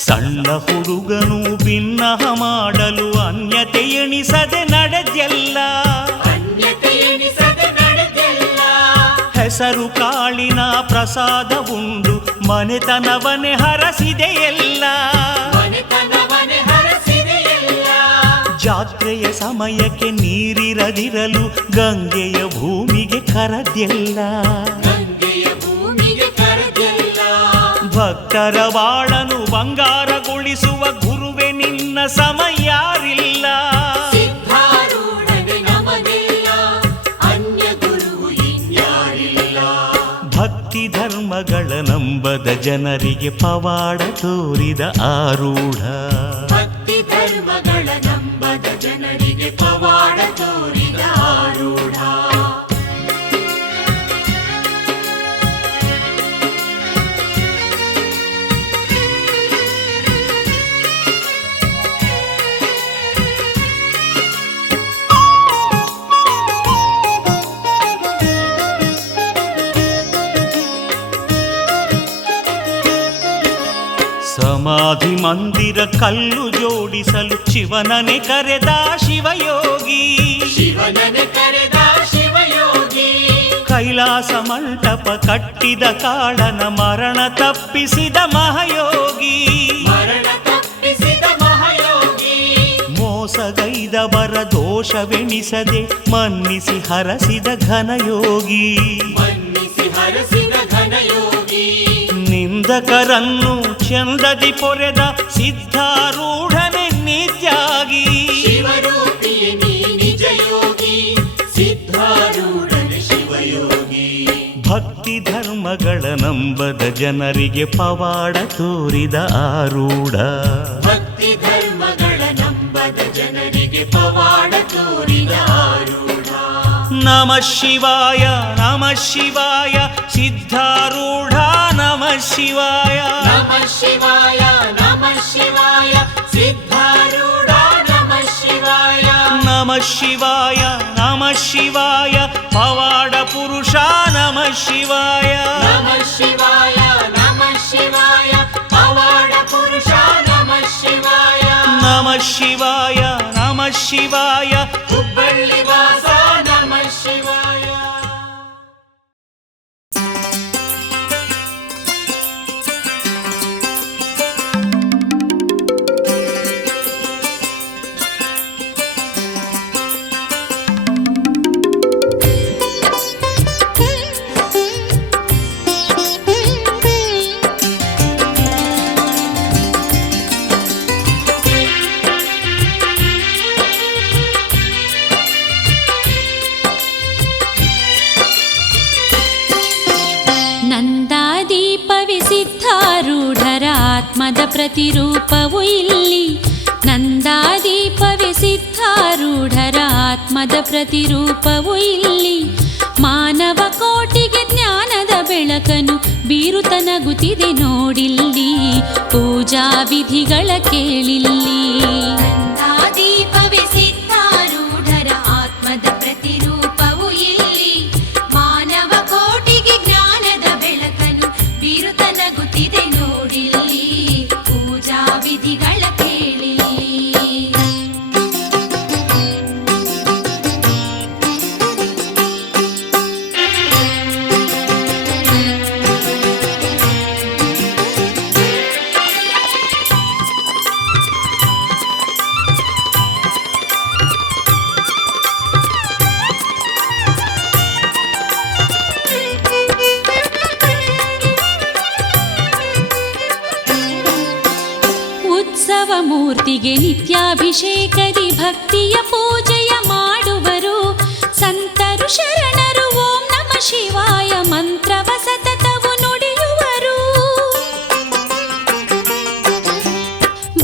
ಸಣ್ಣ ಹುಡುಗನು ಭಿನ್ನಹ ಮಾಡಲು ಅನ್ಯತೆ ಎಣಿಸದೆ ನಡೆದ್ಯಲ್ಲ. ಅನ್ಯತೆ ಎಣಿಸದೆ ನಡೆದೆಲ್ಲ. ಹೆಸರು ಕಾಳಿನ ಪ್ರಸಾದ ಉಂಡು ಮನೆತನವನೇ ಹರಸಿದೆಯಲ್ಲ. ಮನೆತನವನೇ ಹರಸಿದೆಯಲ್ಲ. ಜಾತ್ರೆಯ ಸಮಯಕ್ಕೆ ನೀರಿರದಿರಲು ಗಂಗೆಯ ಭೂಮಿಗೆ ಕರದ್ಯಲ್ಲ. ಗಂಗೆಯ ಭೂಮಿಗೆ ಕರೆದೆಲ್ಲ. ಭಕ್ತರ ಬಾಳನು ಬಂಗಾರಗೊಳಿಸುವ ಗುರುವೆ ನಿನ್ನ ಸಮಯಾರಿಲ್ಲ. ಸಿದ್ಧಾರೂಢನೆ ನಮಗೆಲ್ಲ, ಅನ್ಯ ಗುರುವು ಇನ್ಯಾರಿಲ್ಲ. ಭಕ್ತಿ ಧರ್ಮಗಳ ನಂಬದ ಜನರಿಗೆ ಪವಾಡ ತೋರಿದ ಆರೂಢ. ಭಕ್ತಿ ಧರ್ಮಗಳ ನಂಬದ ಜನರಿಗೆ ಪವಾಡ ತೋರಿದ ಆರೂಢ. ಸಮಾಧಿ ಮಂದಿರ ಕಲ್ಲು ಜೋಡಿಸಲು ಶಿವನನೆ ಕರೆದ ಶಿವಯೋಗಿ. ಶಿವನನೆ ಕರೆದ ಶಿವಯೋಗಿ. ಕೈಲಾಸ ಮಂಟಪ ಕಟ್ಟಿದ ಕಾಳನ ಮರಣ ತಪ್ಪಿಸಿದ ಮಹಾಯೋಗಿ. ಮರಣ ತಪ್ಪಿಸಿದ ಮಹಾಯೋಗಿ. ಮೋಸಗೈದವರ ದೋಷವೆಣಿಸದೆ ಮನ್ನಿಸಿ ಹರಸಿದ ಘನಯೋಗಿ. ಮನ್ನಿಸಿ ಹರಸಿದ ಘನಯೋಗಿ. ನಿಂದಕರನ್ನು ಚಂದದಿ ಪೊರೆದ ಸಿದ್ಧಾರೂಢನೆ ನಿತ್ಯಾಗಿ. ಶಿವರೂಪಿಯೇ ನೀ ನಿಜ ಯೋಗಿ, ಸಿದ್ಧಾರೂಢನೆ ಶಿವಯೋಗಿ. ಭಕ್ತಿ ಧರ್ಮಗಳ ನಂಬದ ಜನರಿಗೆ ಪವಾಡ ತೋರಿದ ಆರೂಢ. ಭಕ್ತಿ ಧರ್ಮಗಳ ನಂಬದ ಜನರಿಗೆ ಪವಾಡ ತೋರಿದ ಆರೂಢ. ನಮಃ ಶಿವಾಯ ನಮಃ ಶಿವಾಯ ಸಿದ್ಧಾರೂಢ ನಮಃ ಶಿವಾಯ. ನಮಃ ಶಿವಾಯ ನಮಃ ಶಿವಾಯ ಸಿದ್ಧಾರೂಢ ನಮಃ ಶಿವಾಯ. ನಮಃ ಶಿವಾಯ ನಮಃ ಶಿವಾಯ ಪವಾಡ ಪುರುಷ ನಮಃ ಶಿವಾಯ. ನಮಃ ಶಿವಾಯ ನಮಃ ಶಿವಾಯ ಪವಾಡ ಪುರುಷ ನಮಃ ಶಿವಾಯ. ನಮಃ ಶಿವಾಯ ನಮಃ ಶಿವಾಯ ಹುಬ್ಬಳ್ಳಿ ವಾಸ ನಮಃ ಶಿವಾಯ. ಆತ್ಮದ ಪ್ರತಿರೂಪವು ಇಲ್ಲಿ. ನಂದಾದೀಪವೇ ಸಿದ್ಧಾರೂಢರ ಆತ್ಮದ ಪ್ರತಿರೂಪವು ಇಲ್ಲಿ. ಮಾನವ ಕೋಟಿಗೆ ಜ್ಞಾನದ ಬೆಳಕನ್ನು ಬೀರುತನಗುತ್ತಿದೆ ನೋಡಿಲ್ಲಿ. ಪೂಜಾ ವಿಧಿಗಳ ಕೇಳಿಲ್ಲಿ. ನಂದಾದೀಪವೇ ಸಿದ್ಧಾರೂಢರ ಆತ್ಮದ ಪ್ರತಿರೂಪವು ಇಲ್ಲಿ. ಮಾನವ ಕೋಟಿಗೆ ಜ್ಞಾನದ ಬೆಳಕನ್ನು ಬೀರುತನಗುತ್ತಿದೆ ನೋಡಿಲ್ಲಿ. ಪೂಜಾ ವಿಧಿಗಳ ಕೇಳಿಲ್ಲಿ. ಉತ್ಸವ ಮೂರ್ತಿಗೆ ನಿತ್ಯಾಭಿಷೇಕದಿ ಭಕ್ತಿಯ ಪೂಜೆಯ ಮಾಡುವರು. ಸಂತರು ಶರಣರು ಓಂ ನಮ ಶಿವಾಯ ಮಂತ್ರವ ಸತತವು ನುಡಿಯುವರು.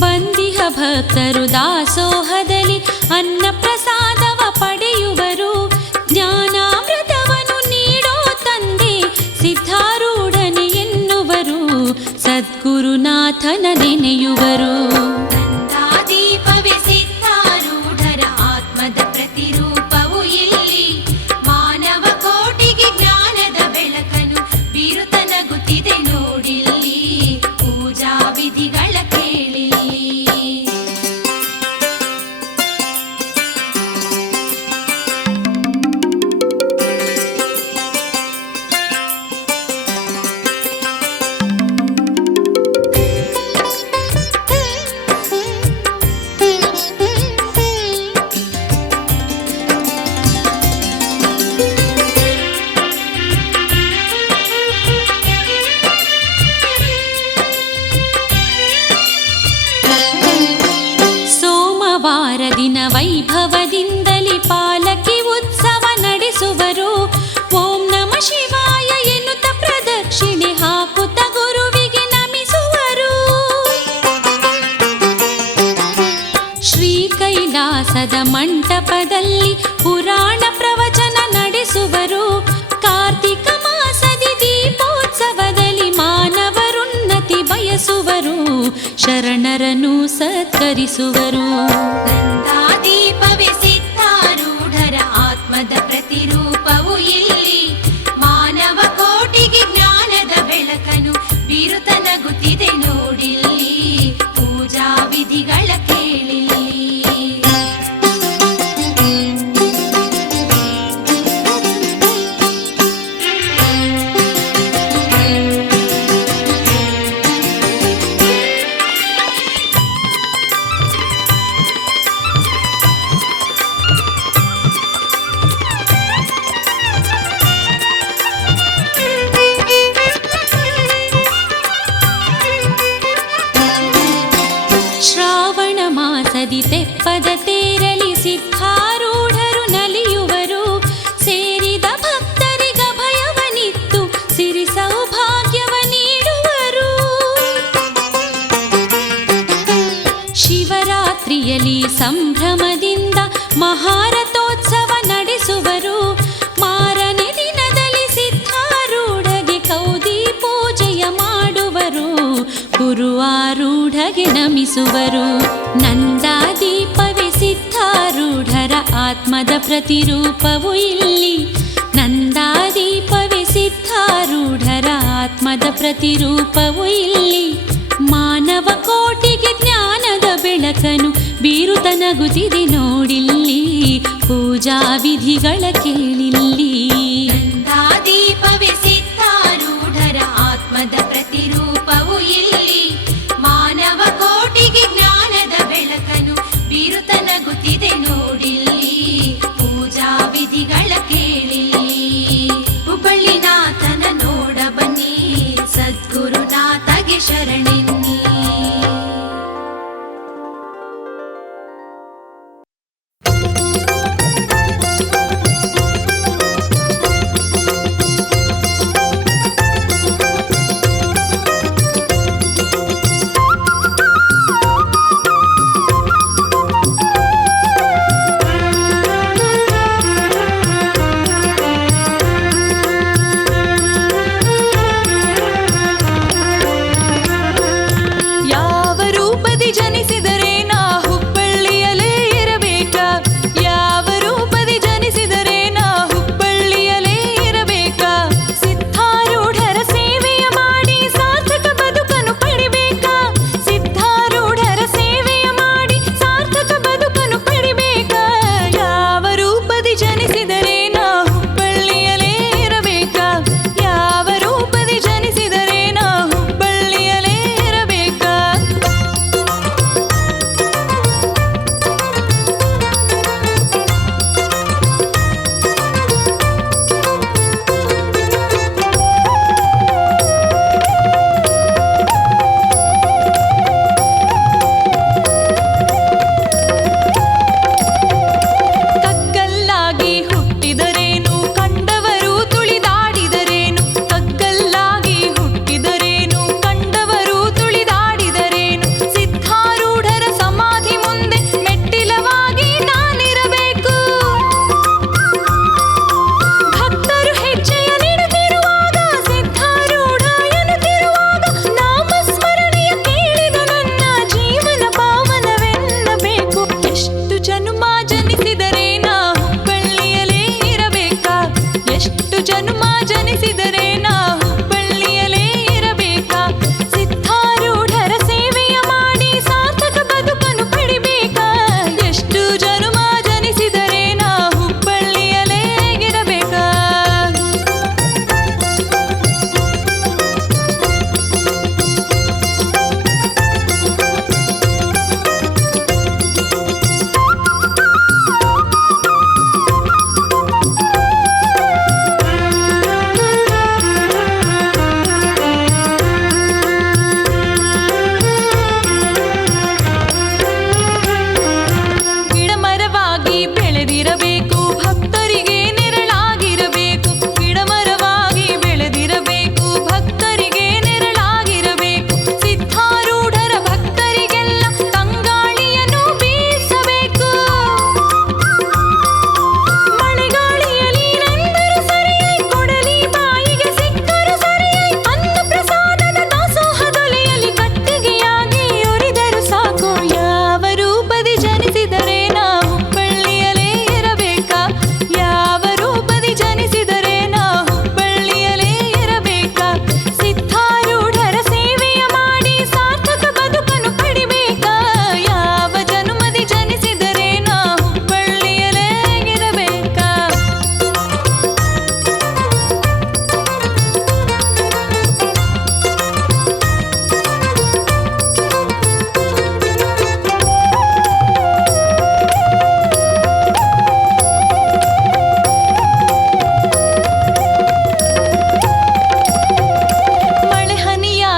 ಬಂದಿಹ ಭಕ್ತರು ದಾಸೋಹದಲ್ಲಿ ಅನ್ನ ಪ್ರಸಾದವ ಪಡೆಯುವರು. ಜ್ಞಾನಾಮೃತವನ್ನು ನೀಡೋ ತಂದೆ ಸಿದ್ಧಾರೂಢನೆ ಎನ್ನುವರು. ಸದ್ಗುರುನಾಥನ ನೆನೆಯುವರು. ನಂದಾದೀಪವೇ ಸಿದ್ಧಾರೂಢರ ಆತ್ಮದ ಪ್ರತಿರೂಪವು ಇಲ್ಲಿ. ಮಾನವ ಕೋಟಿಗೆ ಜ್ಞಾನದ ಬೆಳಕನ್ನು ಬೀರುತನಗುತ್ತಿದೆ ನೋಡಿಲ್ಲಿ. ಪೂಜಾ ವಿಧಿಗಳ ಕೇಳಿಲ್ಲಿ. ಸೋಮವಾರ ದಿನ ವೈಭವದಿಂದಲೇ ಪಾಲಕಿ ಉತ್ಸವ ನಡೆಸುವರು. ಓಂ ನಮ ಶಿವಾಯ ಎನ್ನುತ್ತ ಪ್ರದಕ್ಷಿಣೆ ಹಾಕುತ್ತ ಗುರುವಿಗೆ ನಮಿಸುವರು. ಶ್ರೀ ಕೈಲಾಸದ ಮಂಟಪದಲ್ಲಿ ಪುರಾಣ ಪ್ರವಚನ ನಡೆಸುವರು. ಕಾರ್ತಿಕ ಮಾಸದಿ ದೀಪೋತ್ಸವದಲ್ಲಿ ಮಾನವರುನ್ನತಿ ಬಯಸುವರು. ಶರಣರನ್ನು ಸತ್ಕರಿಸುವರು. ನಂದಾದೀಪವೇ ಸಿದ್ಧಾರೂಢರ ಆತ್ಮದ ಪ್ರತಿರೂಪವು ಇಲ್ಲಿ. ಮಾನವ ಕೋಟಿಗೆ ಜ್ಞಾನದ ಬೆಳಕನ್ನು ಬೀರುತನಗುತ್ತಿದೆ ನೋಡಿಲ್ಲಿ. ಪೂಜಾ ವಿಧಿಗಳ ಕೇಳಿಲ್ಲಿ. ಶ್ರಾವಣ ಮಾಸದಿ ತೆಪ್ಪದ ತೇರಲಿ ಸಿದ್ಧಾರೂಢರು ನಲಿಯುವರು. ಸೇರಿದ ಭಕ್ತರಿಗ ಭಯವನಿತ್ತು ಸಿರಿ ಸೌಭಾಗ್ಯವ ನೀಡುವರು. ಶಿವರಾತ್ರಿಯಲ್ಲಿ ಸಂಭ್ರಮದಿಂದ ಮಹಾರಥೋತ್ಸವ ನಡೆಸುವರು. ಮಾರನೇ ದಿನದಲ್ಲಿ ಸಿದ್ಧಾರೂಢಗೆ ಕೌದಿ ಪೂಜೆಯ ಮಾಡುವರು. ಗುರುವಾರೂಢಗೆ ನಮಿಸುವರು. ನಂದಾದೀಪವೇ ಸಿದ್ಧಾರೂಢರ ಆತ್ಮದ ಪ್ರತಿರೂಪವು ಇಲ್ಲಿ. ನಂದಾದೀಪವೇ ಸಿದ್ಧಾರೂಢರ ಆತ್ಮದ ಪ್ರತಿರೂಪವು ಇಲ್ಲಿ. ಮಾನವ ಕೋಟಿಗೆ ಜ್ಞಾನದ ಬೆಳಕನ್ನು ಬೀರುತನಗುತ್ತಿದೆ ನೋಡಿಲ್ಲಿ. ಪೂಜಾ ವಿಧಿಗಳ ಕೇಳಿಲ್ಲಿ. ನಂದಾದೀಪವೇ ಸಿದ್ಧಾರೂಢರ ಆತ್ಮದ ಪ್ರತಿರೂಪವು ಇಲ್ಲಿ. ಮಾನವ ಕೋಟಿಗೆ ಜ್ಞಾನದ ಬೆಳಕನ್ನು ಬೀರುತನಗುತ್ತಿದೆ ನೋಡಿಲ್ಲಿ. ಪೂಜಾ ವಿಧಿಗಳ ಕೇಳಿಲ್ಲಿ. ಹುಬ್ಬಳ್ಳಿನಾಥನ ನೋಡ ಬನ್ನಿ, ಸದ್ಗುರುನಾಥಗೆ ಶರಣೆನ್ನಿ.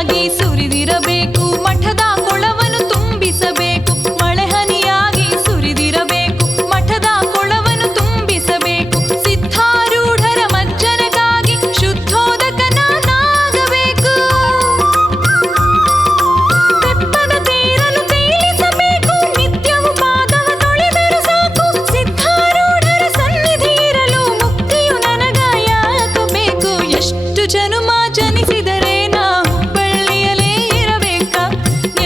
ಹನಿಯಾಗಿ ಸುರಿದಿರಬೇಕು, ಮಠದ ಕೊಳವನ್ನು ತುಂಬಿಸಬೇಕು. ಮಳೆ ಹನಿಯಾಗಿ ಸುರಿದಿರಬೇಕು, ಮಠದ ಕೊಳವನ್ನು ತುಂಬಿಸಬೇಕು. ಸಿದ್ಧಾರೂಢರ ಮಜ್ಜನಗಾಗಿ ಶುದ್ಧೋದಕನಾಗಬೇಕು. ತೆಪ್ಪನ ತೀರಲು ತೇಲಿಸಬೇಕು, ನಿತ್ಯವೂ ಪಾದವ ತೊಳೆದರು ಸಾಕು. ಸಿದ್ಧಾರೂಢರ ಸನ್ನಿಧಿ ಇರಲು ಮುಕ್ತಿಯು ನನಗಾಯಾಕು ಬೇಕು. ಎಷ್ಟು ಜನುಮ ಜನಿಸಿದರೆ ನಾ ಹುಬ್ಬಳ್ಳಿಯಲೇ ಇರಬೇಕಾ?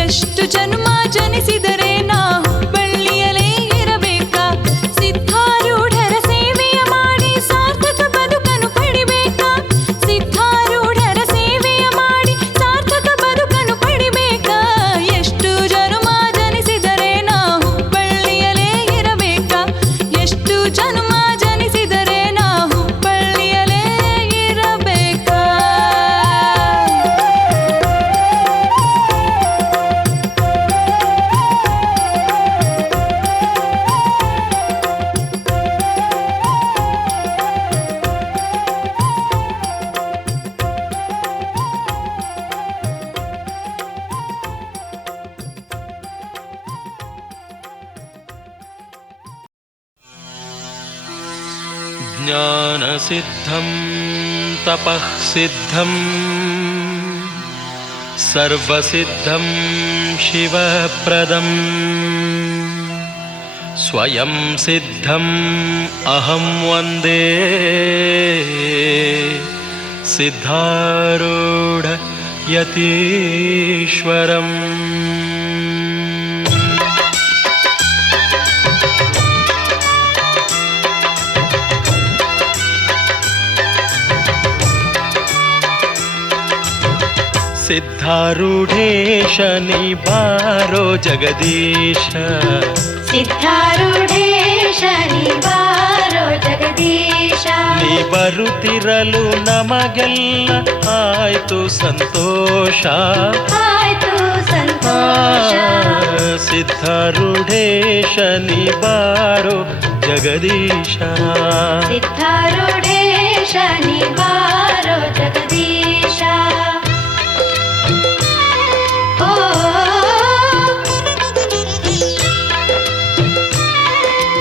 ಎಷ್ಟು ಜನುಮ ಜನಿಸಿದರೆ ನಾ ಹುಬ್ಬಳ್ಳಿಯಲೇ ಇರಬೇಕಾ? ಸಿದ್ಧಾರೂಢರ ಸೇವೆಯ ಮಾಡಿ ಸಾರ್ಥಕ ಬದುಕನ್ನು ಪಡಿಬೇಕಾ? ಸಿದ್ಧಾರೂಢರ ಸೇವೆಯ ಮಾಡಿ ಸಾರ್ಥಕ ಬದುಕನ್ನು ಪಡಿಬೇಕಾ? ಎಷ್ಟು ಜನುಮ ಜನಿಸಿದರೆ ನಾ ಹುಬ್ಬಳ್ಳಿಯಲೇ ಇರಬೇಕಾ? ಎಷ್ಟು ಜನುಮ ಜನಿಸಿದರೆ ನಾ ಹುಬ್ಬಳ್ಳಿಯಲೇ ಇರಬೇಕಾ? ಜ್ಞಾನಸಿದ್ಧಂ ತಪಃಸಿದ್ಧಂ ಸರ್ವಸಿದ್ಧಂ ಶಿವಪ್ರದಂ ಸ್ವಯಂ ಸಿದ್ಧಂ ಅಹಂ ವಂದೇ ಸಿದ್ಧಾರೂಢ ಯತೀಶ್ವರಂ. ಸಿದ್ಧಾರೂಢೇಶ ನೀ ಬಾರೋ ಜಗದೀಶ, ಸಿದ್ಧಾರೂಢೇಶ ನೀ ಬಾರೋ ಜಗದೀಶ. ನೀ ಬರುತ್ತಿರಲು ನಮಗೆಲ್ಲ ಆಯ್ತು ಸಂತೋಷ, ಆಯ್ತು ಸಂತೋಷ. ಸಿದ್ಧಾರೂಢೇಶ ನೀ ಬಾರೋ ಜಗದೀಶ. ಸಿದ್ಧಾರೂಢೇಶ ನೀ ಬಾರೋ ಜಗದೀಶ. ಓ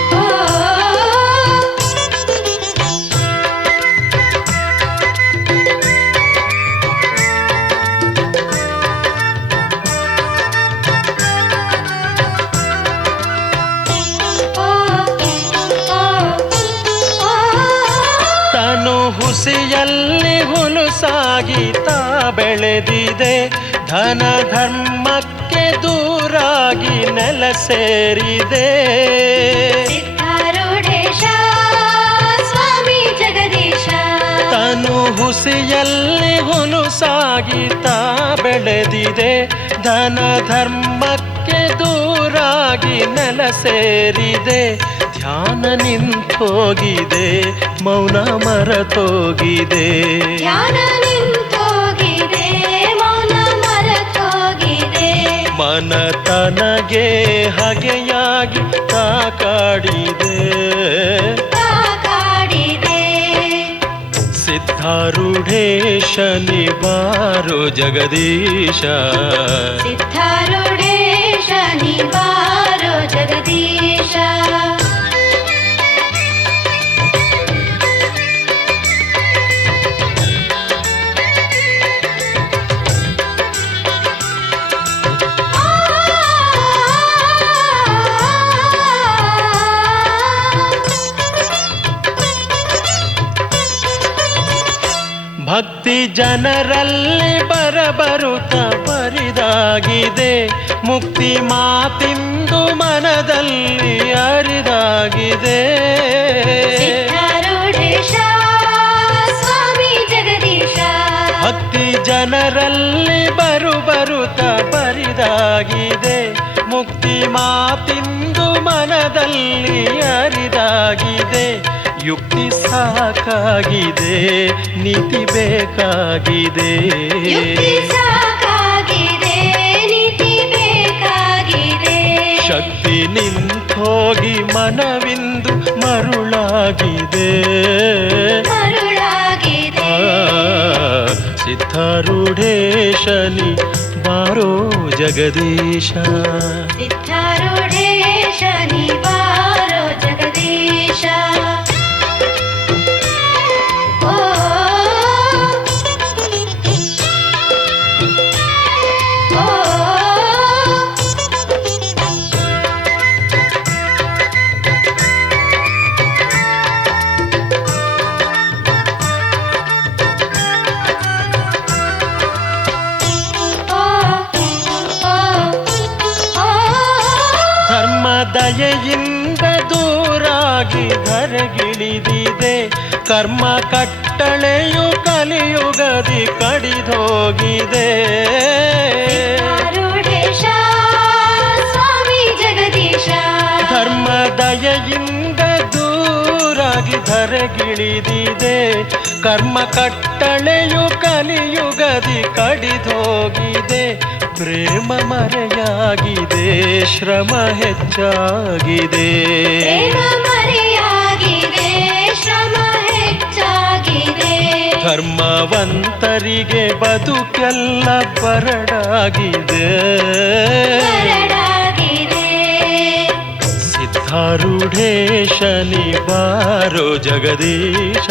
ಓ ತನು ಹುಸಿಯಲ್ಲಿ ಹುಲುಸಾಗಿ ತಾ ಬೆಳೆದಿದೆ, ಧನ ಧರ್ಮಕ್ಕೆ ದೂರಾಗಿ ನೆಲ ಸೇರಿದೆ. ಸಿದ್ಧಾರೂಢೇಶ ಸ್ವಾಮಿ ಜಗದೀಶ. ತನು ಹುಸಿಯಲ್ಲಿ ಹುಲುಸಾಗಿ ತಾ ಬೆಳೆದಿದೆ, ಧನ ಧರ್ಮಕ್ಕೆ ದೂರಾಗಿ ನೆಲ ಸೇರಿದೆ. ಧ್ಯಾನ ನಿಂತೋಗಿದೆ, ಮೌನ ಮರೆತೋಗಿದೆ. ಧ್ಯಾನ ನಿಂತೋಗಿದೆ, ಮೌನ ಮರೆತೋಗಿದೆ. ಮನ ತನಗೆ ಹಗೆಯಾಗಿ ತಾಕಾಡಿದೆ, ಕಾಡಿದೆ. ಸಿದ್ಧಾರೂಢೇಶ ನೀ ಬಾರೋ ಜಗದೀಶ. ಸಿದ್ಧಾರೂಢೇಶ ನೀ ಬಾರೋ ಜಗದೀಶ. ಭಕ್ತಿ ಜನರಲ್ಲಿ ಬರಬರುತ್ತ ಬರಿದಾಗಿದೆ, ಮುಕ್ತಿ ಮಾತಿಂದು ಮನದಲ್ಲಿ ಅರಿದಾಗಿದೆ. ಸಿದ್ಧಾರೂಢೇಶ ಸ್ವಾಮಿ ಜಗದೀಶ. ಭಕ್ತಿ ಜನರಲ್ಲಿ ಬರುತ್ತ ಬರಿದಾಗಿದೆ, ಮುಕ್ತಿ ಮಾತಿಂದು ಮನದಲ್ಲಿ ಅರಿದಾಗಿದೆ. ಯುಕ್ತಿ ಸಾಕಾಗಿದೆ, ನೀತಿ ಬೇಕಾಗಿದೆ. ಯುಕ್ತಿ ಸಾಕಾಗಿದೆ, ನೀತಿ ಬೇಕಾಗಿದೆ. ಶಕ್ತಿ ನಿಂತೋಗಿ ಮನವಿಂದು ಮರುಳಾಗಿದೆ. ಮರುಳಾಗಿದೆ. ಸಿದ್ಧಾರೂಢೇಶ ಸಿದ್ಧಾರೂಢೇಶನಿ ಬಾರೋ ಜಗದೀಶ. ಸಿದ್ಧಾರೂಢೇಶ ನೀ ಬಾರೋ ಜಗದೀಶ. ಓ ಓ ದಯೆಯಿಂದ ದೂರಾಗಿ ಧರೆಗಿಳಿದಿದೆ ಕರ್ಮ ಕಟ್ಟಳೆಯು ಕಲಿಯುಗದಿ ಕಡಿದೋಗಿದೆ. ಸಿದ್ಧಾರೂಢೇಶ ಸ್ವಾಮಿ ಜಗದೀಶ. ಧರ್ಮ ದಯೆಯಿಂದ ದೂರಾಗಿ ಧರೆಗಿಳಿದಿದೆ ಕರ್ಮ ಕಟ್ಟಳೆಯು ಕಲಿಯುಗದಿ ಕಡಿದೋಗಿದೆ. ಪ್ರೇಮ ಮರೆಯಾಗಿದೆ ಶ್ರಮ ಹೆಚ್ಚಾಗಿದೆ. ಪ್ರೇಮ ಮರೆಯಾಗಿದೆ ಶ್ರಮ ಹೆಚ್ಚಾಗಿದೆ. ಧರ್ಮವಂತರಿಗೆ ಬದುಕೆಲ್ಲ ಬರಡಾಗಿದೆ. ಬರಡಾಗಿದೆ. ಸಿದ್ಧಾರೂಢೇಶನಿ ಬಾರೋ ಜಗದೀಶ.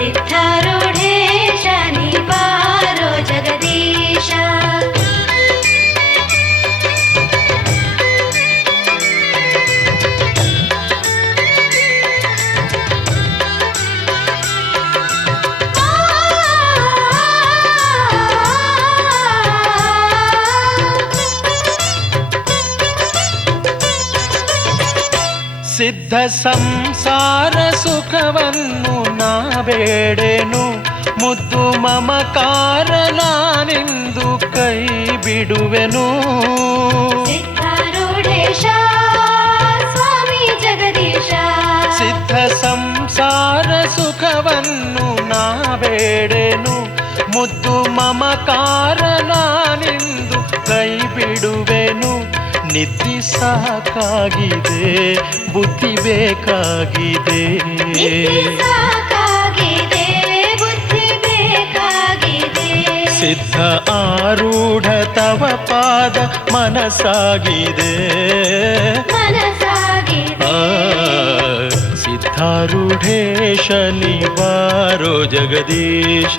ಸಿದ್ಧಾರೂಢೇಶ ನೀ ಬಾರೋ ಜಗದೀಶ. ಸಿದ್ಧ ಸಂಸಾರ ಸುಖವನ್ನು ನಾ ಬೇಡೆನು ಮುದ್ದು ಮಮಕಾರ ನಾನೆಂದು ಕೈ ಬಿಡುವೆನು. ಸಿದ್ಧಾರೂಢೇಶ ಸ್ವಾಮಿ ಜಗದೀಶ. ಸಿದ್ಧ ಸಂಸಾರ ಸುಖವನ್ನು ನಾ ಬೇಡೆನು ಮುದ್ದು ಮಮಕಾರ ನಾನೆಂದು ಕೈ ಬಿಡುವೆನು. ನಿದ್ದೆ ಸಾಕಾಗಿದೆ ಬುದ್ಧಿ ಬೇಕಾಗಿದೆ. ನಿದ್ದೆ ಸಾಕಾಗಿದೆ ಬುದ್ಧಿ ಬೇಕಾಗಿದೆ. ಸಿದ್ಧ ಆರೂಢ ತವ ಪಾದ ಮನಸಾಗಿದೆ. ಮನಸಾಗಿದೆ. ಸಿದ್ಧಾರೂಢೇಶನಿ ಬಾರೋ ಜಗದೀಶ.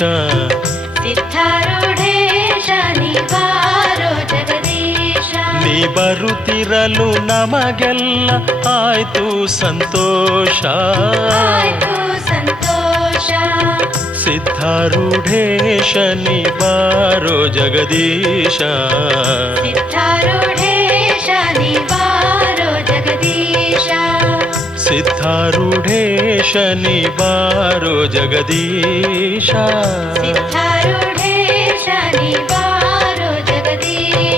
ಸಿದ್ಧಾರೂಢೇಶ ನೀ ಬಾರೋ ಜಗದೀಶ. ನೀ ಬರುತ್ತಿರಲು ನಮಗೆಲ್ಲ ಆಯ್ತು ಸಂತೋಷ. ಆಯ್ತು ಸಂತೋಷ. ಸಿದ್ಧಾರೂಢೇಶನಿ ಬಾರೋ ಜಗದೀಶ. ಸಿದ್ಧಾರೂಢೇಶ ನೀ ಬಾರೋ ಜಗದೀಶ. ಸಿದ್ಧಾರೂಢೇಶನಿ ಬಾರೋ ಜಗದೀಶ. ಸಿದ್ಧಾರೂಢೇಶ ನೀ ಬಾರೋ ಜಗದೀಶ.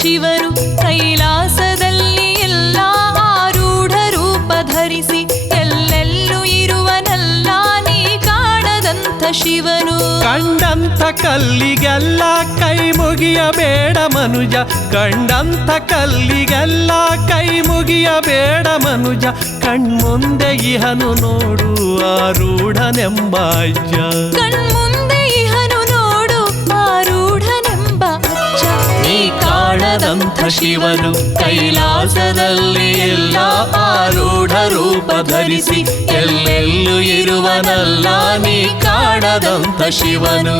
ಶಿವರು ಕೈಲಾಸದಲ್ಲಿ ಎಲ್ಲ ಆರೂಢ ರೂಪ ಧರಿಸಿ ಎಲ್ಲೆಲ್ಲೂ ಇರುವನಲ್ಲ ನೀ ಕಾಣದಂಥ ಶಿವನು. ಕಂಡಂಥ ಕಲ್ಲಿಗೆಲ್ಲ ಕೈ ಮುಗಿಯಬೇಡ ಮನುಜ, ಕಂಡಂಥ ಕಲ್ಲಿಗೆಲ್ಲ ಕೈ ಮುಗಿಯಬೇಡ ಮನುಜ, ಕಣ್ಮುಂದೆ ಇಹನು ನೋಡು ಆರೂಢನೆಂಬ ಅಜ್ಜ. ಕಣ್ಮುಂದೆ ಇಹನು ನೋಡು ಆರೂಢನೆಂಬ ಅಜ್ಜ. ನೀ ಕಾಣದಂಥ ಶಿವನು ಕೈಲಾಸದಲ್ಲಿ ಎಲ್ಲ ಆರೂಢ ರೂಪ ಧರಿಸಿ ಎಲ್ಲೆಲ್ಲೂ ಇರುವನಲ್ಲ ನೀ ಕಾಣದಂಥ ಶಿವನು.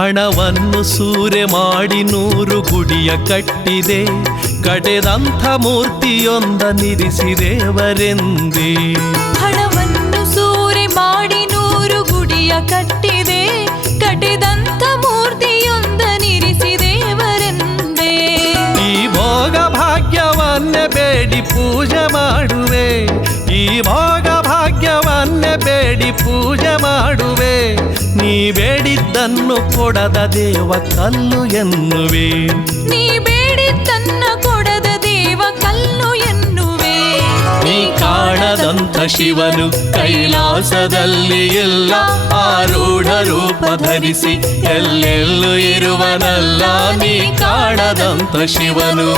ಹಣವನ್ನು ಸೂರೆ ಮಾಡಿ 100 ಗುಡಿಯ ಕಟ್ಟಿದೆ, ಕಡೆದಂಥ ಮೂರ್ತಿಯೊಂದನಿರಿಸಿದೇವರೆಂದೇ. ಹಣವನ್ನು ಸೂರೆ ಮಾಡಿ 100 ಗುಡಿಯ ಕಟ್ಟಿದೆ, ಕಟ್ಟಿದಂಥ ಮೂರ್ತಿಯೊಂದನಿರಿಸಿದೇವರೆಂದೇ. ಈ ಭೋಗ ಭಾಗ್ಯವನ್ನೇ ಬೇಡಿ ಪೂಜೆ ಮಾಡುವೆ, ಈ ಭೋಗ ಭಾಗ್ಯವನ್ನೇ ಬೇಡಿ ಪೂಜೆ ಮಾಡುವೆ. ನೀ ಬೇಡಿದ್ದನ್ನು ಕೊಡದ ದೇವ ಕಲ್ಲು ಎನ್ನುವೆ, ನೀ ಬೇಡಿದ್ದನ್ನ ಕೊಡದ ದೇವ ಕಲ್ಲು ಎನ್ನುವೆ. ನೀ ಕಾಣದಂಥ ಶಿವನು ಕೈಲಾಸದಲ್ಲಿ ಇಲ್ಲ, ಆರೂಢ ರೂಪ ಧರಿಸಿ ಎಲ್ಲೆಲ್ಲೂ ಇರುವನಲ್ಲ. ನೀ ಕಾಣದಂಥ ಶಿವನು.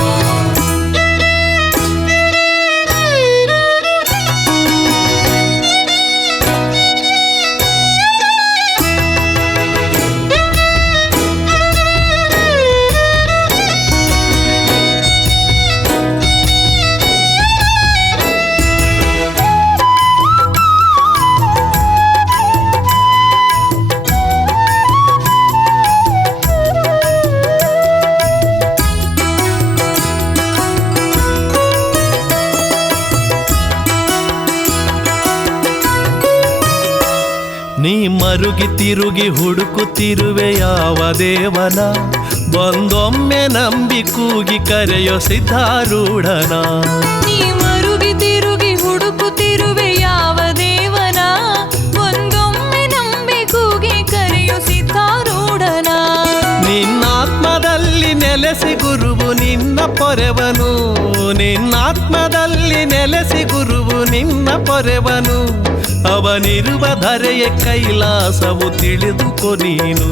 ನೀ ಮರುಗಿ ತಿರುಗಿ ಹುಡುಕುತ್ತಿರುವೆ ಯಾವ ದೇವನ, ಬಂದೊಮ್ಮೆ ನಂಬಿ ಕೂಗಿ ಕರೆಯೋ ಸಿದ್ಧಾರೂಢನ. ನೀ ಮರುಗಿ ತಿರುಗಿ ಹುಡುಕುತ್ತಿರುವೆ ಯಾವ ದೇವನ, ಒಂದೊಮ್ಮೆ ನಂಬಿ ಕೂಗಿ ಕರೆಯೋ ಸಿದ್ಧಾರೂಢನ. ನಿನ್ನಾತ್ಮದಲ್ಲಿ ನೆಲೆಸಿ ಗುರುವು ನಿನ್ನ ಪೊರೆವನು, ನಿನ್ನಾತ್ಮದಲ್ಲಿ ನೆಲೆಸಿ ಗುರುವು ನಿನ್ನ ಪೊರೆವನು. ಅವನಿರುವ ಧರೆಯ ಕೈಲಾಸವು ತಿಳಿದುಕೊ ನೀನು,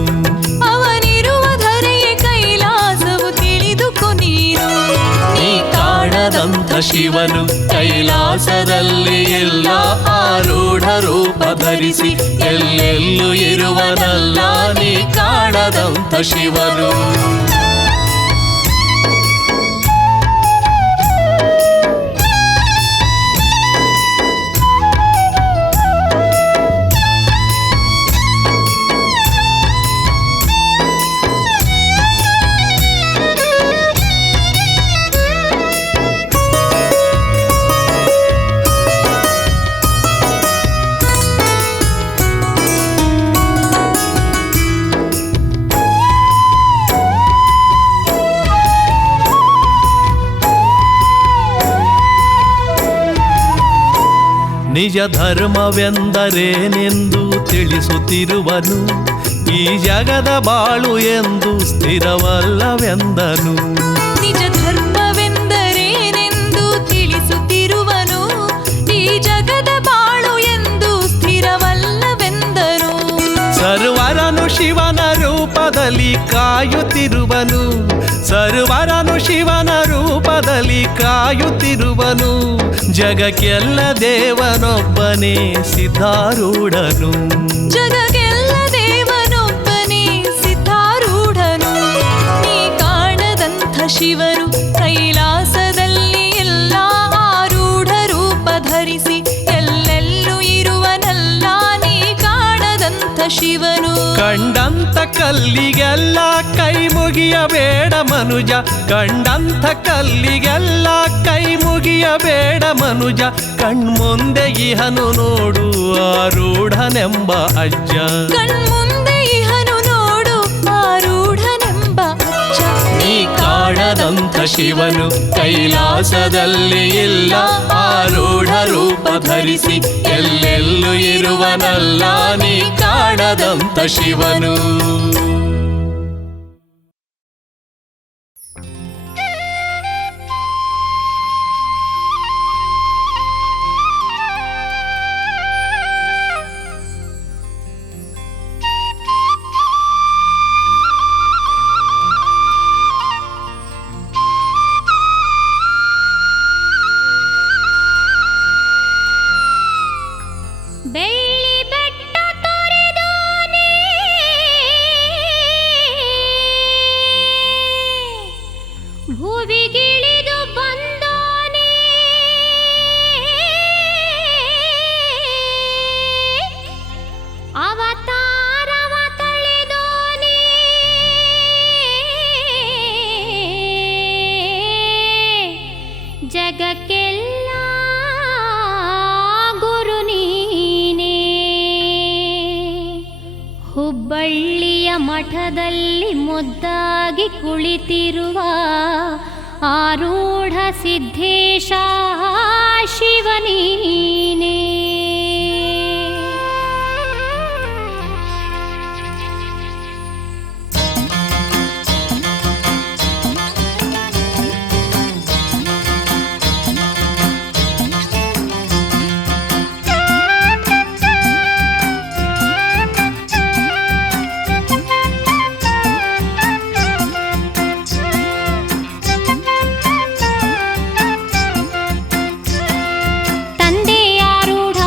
ಅವನಿರುವ ಧರೆಯ ಕೈಲಾಸವು ತಿಳಿದುಕೊ ನೀನು. ನೀ ಕಾಣದಂಥ ಶಿವನು ಕೈಲಾಸದಲ್ಲಿ ಇಲ್ಲ, ಆರೂಢ ರೂಪ ಧರಿಸಿ ಎಲ್ಲೆಲ್ಲೂ ಇರುವನಲ್ಲ. ನೀ ಕಾಣದಂಥ ಶಿವನು. ನಿಜ ಧರ್ಮವೆಂದರೇನೆಂದು ತಿಳಿಸುತ್ತಿರುವನು, ಈ ಜಗದ ಬಾಳು ಎಂದು ಸ್ಥಿರವಲ್ಲವೆಂದನು. ನಿಜ ಧರ್ಮವೆಂದರೇನೆಂದು ತಿಳಿಸುತ್ತಿರುವನು, ಈ ಜಗದ ಬಾಳು ಎಂದು ಸ್ಥಿರವಲ್ಲವೆಂದನು. ಸರ್ವರನು ಶಿವನ ರೂಪದಲ್ಲಿ ಕಾಯುತ್ತಿರುವನು, ಸರ್ವರನು ಶಿವನ ರೂಪದಲ್ಲಿ ಕಾಯುತ್ತಿರುವನು. ಜಗಕ್ಕೆಲ್ಲ ದೇವನೊಬ್ಬನೇ ಸಿದ್ಧಾರೂಢನು, ಜಗಕ್ಕೆಲ್ಲ ದೇವನೊಬ್ಬನೇ ಸಿದ್ಧಾರೂಢನು. ನೀ ಕಾಣದಂಥ ಶಿವನು ಕೈಲಾಸದಲ್ಲಿ ಎಲ್ಲ, ಆರೂಢ ರೂಪ ಧರಿಸಿ ಎಲ್ಲೆಲ್ಲೂ ಇರುವನಲ್ಲ. ನೀ ಕಾಣದಂಥ ಶಿವನು. ಕಂಡಂಥ ಕಲ್ಲಿಗೆಲ್ಲ ಕೈ ಮುಗಿಯಬೇಡ ಮನುಜ, ಕಂಡಂಥ ಕಲ್ಲಿಗೆಲ್ಲ ಕೈ ಮುಗಿಯಬೇಡ ಮನುಜ. ಕಣ್ಮುಂದೆ ಇಹನು ನೋಡು ಆರೂಢನೆಂಬ ಅಜ್ಜ, ಕಣ್ಮುಂದೆ ಇಹನು ನೋಡು ಆರೂಢನೆಂಬ ಅಜ್ಜ. ನೀ ಕಾಣದಂಥ ಶಿವನು ಕೈಲಾಸದಲ್ಲಿ ಇಲ್ಲ, ಆರೂಢ ರೂಪ ಧರಿಸಿ ಎಲ್ಲೆಲ್ಲೂ ಇರುವನಲ್ಲ. ನೀ ಕಾಣದಂಥ ಶಿವನು. ಬೆಳ್ಳಿ ಬೆಟ್ಟ ತೊರೆದೋನೇ ಭುವಿಗಿಳಿದು ಬಂದೋನೇ ಅವತಾರವ ತಳೆದೋನೇ ಹುಬ್ಬಳ್ಳಿಯ ಮಠದಲ್ಲಿ ಮುದ್ದಾಗಿ ಕುಳಿತಿರುವ ಆರೂಢ ಸಿದ್ಧೇಶ ಶಿವನೀನೇ. ತಂದೆಯಾರೂಢ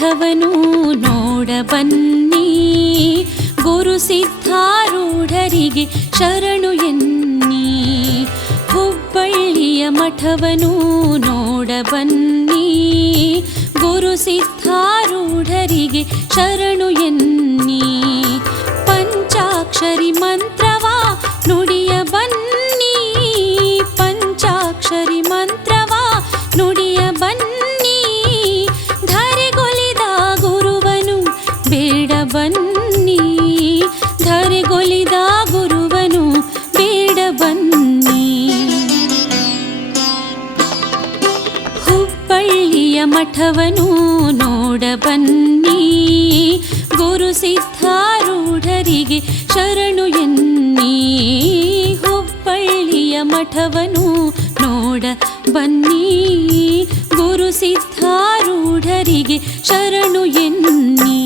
ಮಠವನು ನೋಡ ಬನ್ನಿ, ಗುರು ಸಿದ್ಧಾರೂಢರಿಗೆ ಶರಣು ಎನ್ನಿ. ಹುಬ್ಬಳ್ಳಿಯ ಮಠವನು ನೋಡ ಬನ್ನಿ, ಗುರು ಸಿದ್ಧಾರೂಢರಿಗೆ ಶರಣು ಎನ್ನಿ. ಪಂಚಾಕ್ಷರಿ ಮಂತ್ರವ ನುಡಿಯ ಬನ್ನಿ, ಪಂಚಾಕ್ಷರಿ ಮಂತ್ರವ ನುಡಿಯ ಬನ್ನಿ. ಧರೆಗೊಲಿದ ಗುರುವನು ಬೇಡ ಬನ್ನಿ, ಧರೆಗೊಲಿದ ಗುರುವನು ಬೇಡ ಬನ್ನಿ. ಹುಬ್ಬಳ್ಳಿಯ ಮಠವನು ನೋಡ ಬನ್ನಿ, ಗುರು ಸಿದ್ಧಾರೂಢರಿಗೆ ಶರಣು ಎನ್ನಿ. ಹುಬ್ಬಳ್ಳಿಯ ಮಠವನು ನೋಡ ಬನ್ನಿ, ಗುರು ಸಿದ್ಧಾರೂಢರಿಗೆ ಶರಣು ಎನ್ನಿ.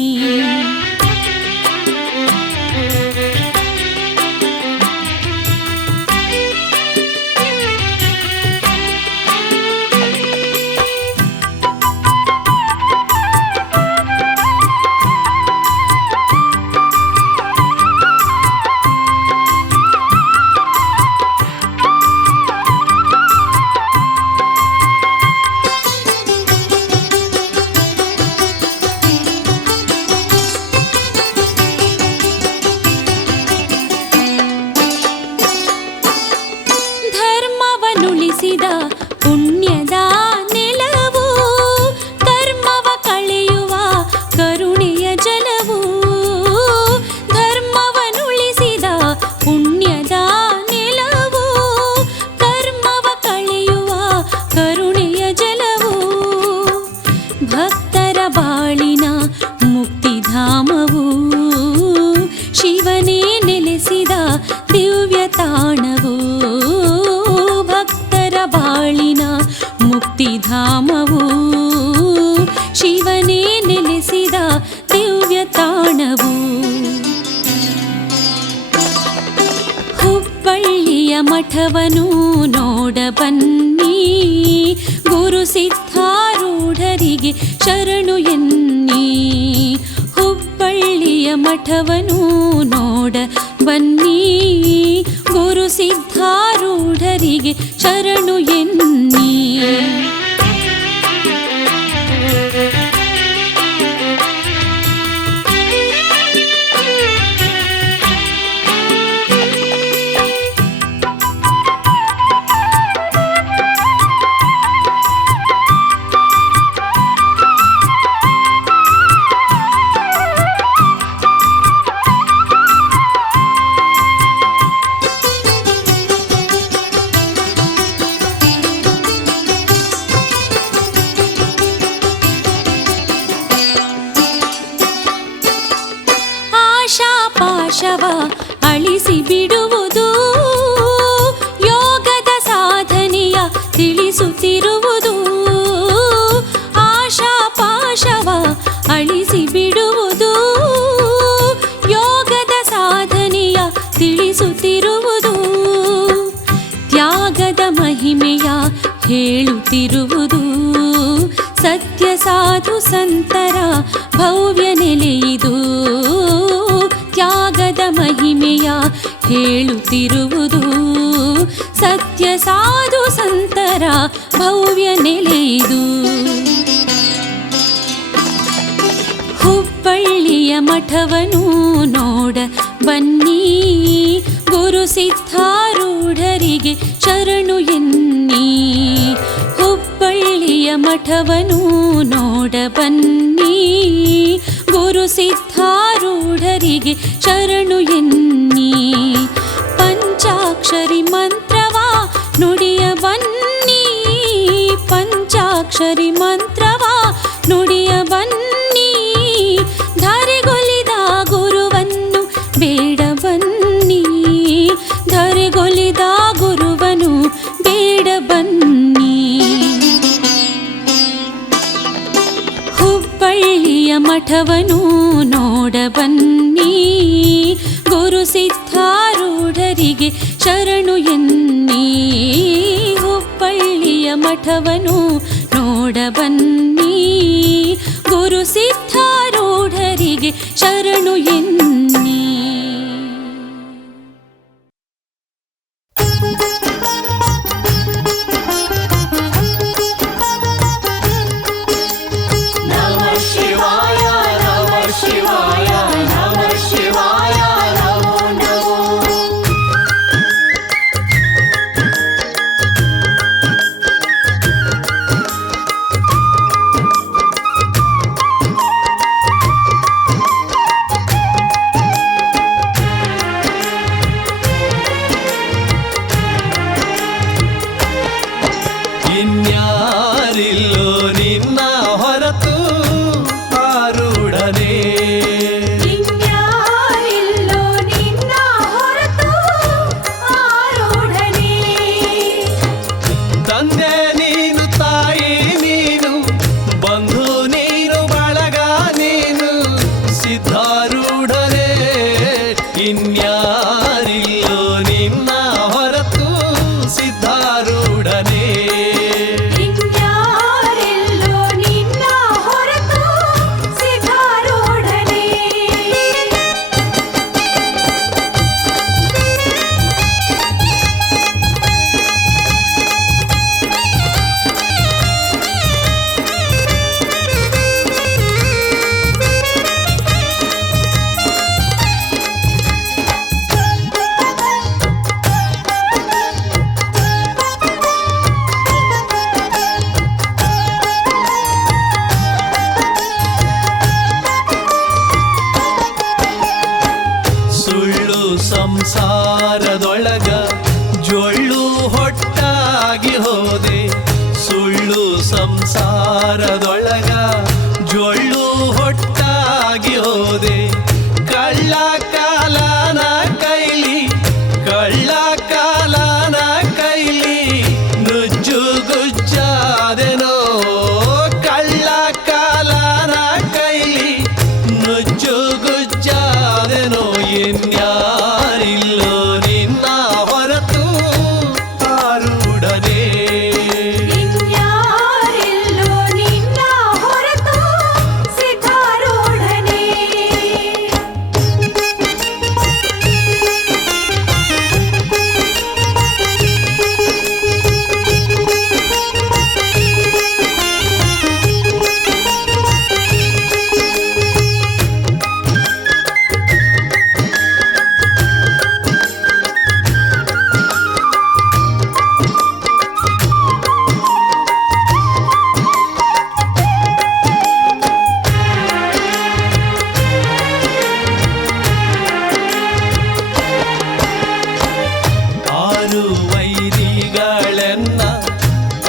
ಧರ್ಮವನುಳಿಸಿದ ಪುಣ್ಯದ ನೆಲವು, ಕರ್ಮವ ಕಳೆಯುವ ಕರುಣೆಯ ಜಲವು. ಧರ್ಮವನುಳಿಸಿದ ಪುಣ್ಯದ ನೆಲವು, ಕರ್ಮವ ಕಳೆಯುವ ಕರುಣೆಯ ಜಲವು. ಭಕ್ತರ ಬಾಳಿನ ಮುಕ್ತಿಧಾಮವು, ಶಿವನೇ ನೆಲೆಸಿದ ದಿವ್ಯ ತಾಣವು. ಭಕ್ತರ ಬಾಳಿನ ಮುಕ್ತಿಧಾಮವು, ಶಿವನೇ ನೆಲೆಸಿದ ದಿವ್ಯ ತಾಣವು. ಹುಬ್ಬಳ್ಳಿಯ ಮಠವನು ನೋಡ ಬನ್ನಿ, ಗುರು ಸಿದ್ಧಾರೂಢರಿಗೆ ಶರಣು ಎನ್ನಿ. ಹುಬ್ಬಳ್ಳಿಯ ಮಠವನು ನೋಡ ಬನ್ನಿ, ಗುರು ಸಿದ್ಧಾರೂಢರಿಗೆ ಶರಣು ಎನ್ನಿ. ಆಶಾಪಾಶವ ಅಳಿಸಿ ಬಿಡುವುದು, ಯೋಗದ ಸಾಧನೆಯ ತಿಳಿಸುತ್ತಿರುವುದು. ಆಶಾಪಾಶವ ಅಳಿಸಿ ಬಿಡುವುದು, ಯೋಗದ ಸಾಧನೆಯ ತಿಳಿಸುತ್ತಿರುವುದು. ತ್ಯಾಗದ ಮಹಿಮೆಯ ಹೇಳುತ್ತಿರುವುದು, ಸತ್ಯ ಸಾಧು ಸಂತರ ಭವ್ಯ ನೆಲೆಯಿದು. ತ್ಯಾಗದ ಮಹಿಮೆಯ ಹೇಳುತ್ತಿರುವುದು, ಸತ್ಯ ಸಾಧು ಸಂತರ ಭವ್ಯ ನೆಲೆಯಿದು. ಹುಬ್ಬಳ್ಳಿಯ ಮಠವನು ನೋಡ ಬನ್ನಿ, ಗುರು ಸಿದ್ಧಾರೂಢರಿಗೆ ಶರಣು ಎನ್ನಿ. ಹುಬ್ಬಳ್ಳಿಯ ಮಠವನು ನೋಡ ಬನ್ನಿ, ಗುರು ಸಿದ್ಧಾರೂಢರಿಗೆ ಶರಣು ಎನ್ನಿ. ಪಂಚಾಕ್ಷರಿ ಮಂತ್ರವ ನುಡಿಯ ಬನ್ನಿ, ಪಂಚಾಕ್ಷರಿ ಮಂತ್ರವ ನುಡಿಯ ಬನ್ನಿ. ಧರೆಗೊಲಿದ ಗುರುವನ್ನು ಬೇಡ ಬನ್ನಿ, ಧರೆಗೊಲಿದ ಗುರುವನು ಬೇಡ ಬನ್ನಿ. ಹುಬ್ಬಳ್ಳಿಯ ಮಠವನು ನೋಡ ಬನ್ನಿ, ಗುರು ಸಿದ್ಧಾರೂಢರಿಗೆ ಶರಣು ಎನ್ನಿ. ಹುಬ್ಬಳ್ಳಿಯ ಮಠವನು ನೋಡ ಬನ್ನಿ, ಗುರು ಸಿದ್ಧಾರೂಢರಿಗೆ ಸಂಸಾರದೊಳಗ ಜೊಳ್ಳು ಹೊಟ್ಟಾಗಿ ಹೋದೆ, ಸುಳ್ಳು ಸಂಸಾರದೊಳಗ ಜೊಳ್ಳು ಹೊಟ್ಟಾಗಿ ಹೋದೆ. ಕಳ್ಳ ಕಾಲನ ಕೈಲಿ, ಕಳ್ಳ ಕಾಲನ ಕೈಲಿ ನುಜ್ಜು ಗುಜ್ಜಾದೆನೋ, ಕಳ್ಳ ಕಾಲನ ಕೈಲಿ ನುಜ್ಜು ಗುಜ್ಜಾದೆನೋ. ಇನ್ಯಾರಿಲ್ಲೋ ನಿನ್ನ ಹೊರತು ಆರೂಢನೇ, ಇನ್ಯಾರಿಲ್ಲೋ ನಿನ್ನ ಹೊರತು ಸಿದ್ಧಾರೂಢನೇ. ಆರು ವೈರಿಗಳನ್ನ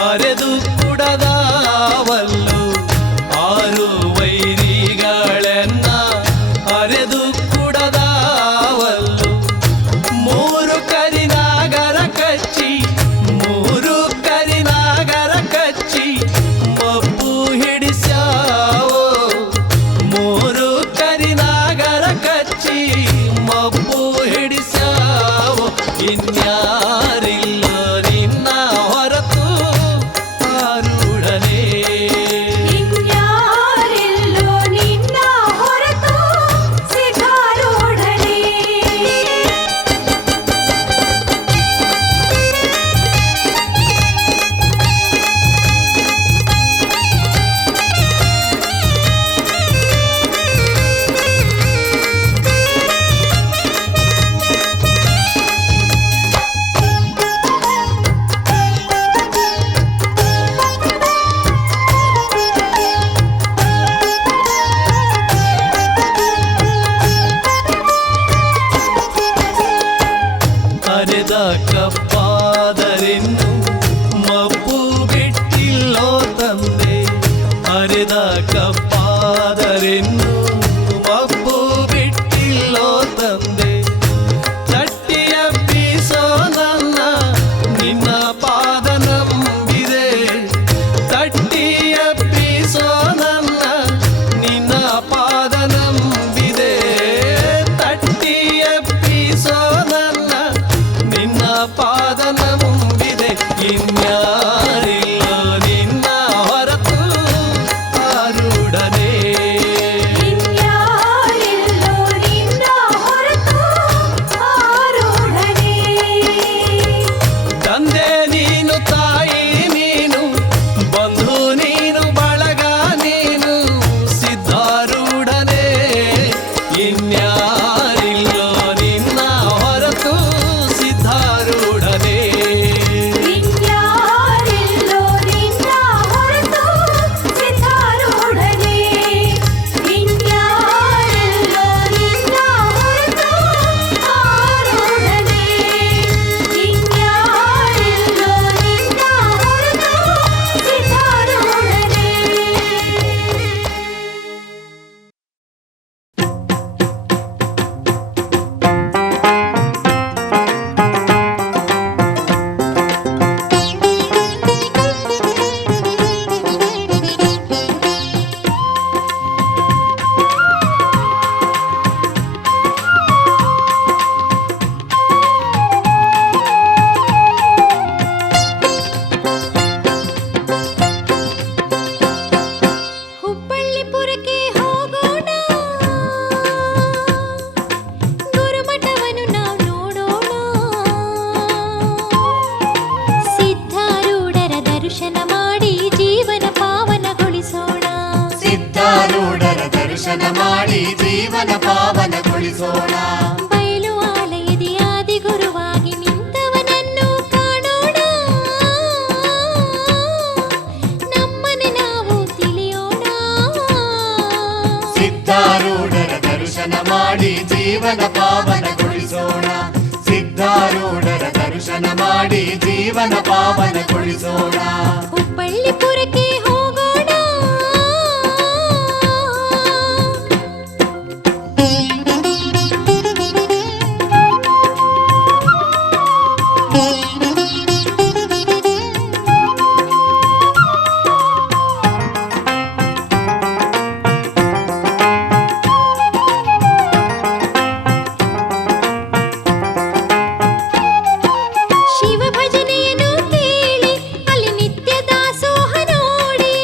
ಅರೆದು ಕುಡದಾವಲ್ಲು, ಆರು ವೈರಿಗಳನ್ನ ಅರೆದು ಕುಡದಾವಲ್ಲು. ಮೂರು ಕರಿನಾಗರ ಕಚ್ಚಿ, ಮೂರು ಕರಿನಾಗರ ಕಚ್ಚಿ ಮಬ್ಬು ಹಿಡಿಸ್ಯಾವೋ, ಮೂರು ಕರಿನಾಗರ ಕಚ್ಚಿ ಮಬ್ಬು ಹಿಡಿಸ್ಯಾವೋ. ಇನ್ಯಾರಿಲ್ಲೋ ನಿನ್ನ ಹೊರತು ಆರೂಢನೇ, ಇನ್ಯಾರಿಲ್ಲೋ ನಿನ್ನ ಹೊರತು ಸಿದ್ಧಾರೂಢನೇ. ಅರೆದ ಕಪ್ಪಾದರಿನ್ನು ಮಬ್ಬು ಬಿಟ್ಟಿಲ್ಲೋ ತಂದೆ, ಅರೆದ ಕಪ್ಪಾದರಿನ್ನು ಮಬ್ಬು ಬಿಟ್ಟಿಲ್ಲೋ ತಂದೆ. ತಟ್ಟಿಯ ಬೀಸೋ ನನ್ನ ನಿನ್ನ ಪಾದ ನಂಬಿದೆ, ತಟ್ಟಿಯ ಬೀಸೋ ನನ್ನ ನಿನ್ನ ಪಾದ ನಂಬಿದೆ, ತಟ್ಟಿಯ ಬೀಸೋ ನನ್ನ ನಿನ್ನ ಪಾದ ನಂಬಿದೆ. ಇನ್ಯಾರಿಲ್ಲೋ ನಿನ್ನ ಹೊರತು ಆರೂಢನೇ, ಇನ್ಯಾರಿಲ್ಲೋ ನಿನ್ನ ಹೊರತು ಆರೂಢನೇ. ತಂದೆ ನೀನು, ತಾಯಿ ನೀನು, ಬಂಧು ನೀನು, ಬಳಗ ನೀನು, ಸಿದ್ಧಾರೂಢನೇ. ಇನ್ಯಾರಿಲ್ಲೋ ನಿನ್ನ ಹೊರತು ಸಿದ್ಧಾರೂಢನೇ, ಇನ್ಯಾರಿಲ್ಲೋ ನಿನ್ನ ಹೊರತು ಸಿದ್ಧಾರೂಢನೇ. ಇನ್ಯಾರಿಲ್ಲೋ ನಿನ್ನ ಹೊರತು ಆರೂಢನೇ. ಇನ್ಯಾರಿಲ್ಲೋ ನಿನ್ನ ಹೊರತು ಸಿದ್ಧಾರೂಢನೇ. ಹುಬ್ಬಳ್ಳಿಪುರಕ್ಕೆ ಹೋಗೋಣ, ಗುರುಮಠವನ್ನು ನಾವು ನೋಡೋಣ. ಸಿದ್ಧಾರೂಢರ ದರ್ಶನ ಮಾಡಿ ಜೀವನ ಪಾವನಗೊಳಿಸೋಣ. ಸಿದ್ಧಾರೂಢರ ದರ್ಶನ ಮಾಡಿ ಜೀವನ ಪಾವನಗೊಳಿಸೋಣ. ಬಯಲು ಆಲಯದಿ ಆದಿ ಗುರುವಾಗಿ ನಿಂತವನನ್ನು ಕಾಣೋಣ. ನಮ್ಮನೆ ನಾವು ತಿಳಿಯೋಣ. ಸಿದ್ಧಾರೂಢರ ದರ್ಶನ ಮಾಡಿ ಜೀವನ ಪಾವನಗೊಳಿಸೋಣ. ದರ್ಶನ ಮಾಡಿ ಜೀವನ ಪಾವನಗೊಳಿಸೋಣ. ಹುಬ್ಬಳ್ಳಿಪುರಕ್ಕೆ ಹೋಗೋಣ. ಶಿವ ಭಜನೆಯನ್ನು ಕೇಳಿ ಅಲ್ಲಿ ನಿತ್ಯ ದಾಸೋಹ ನೋಡಿ.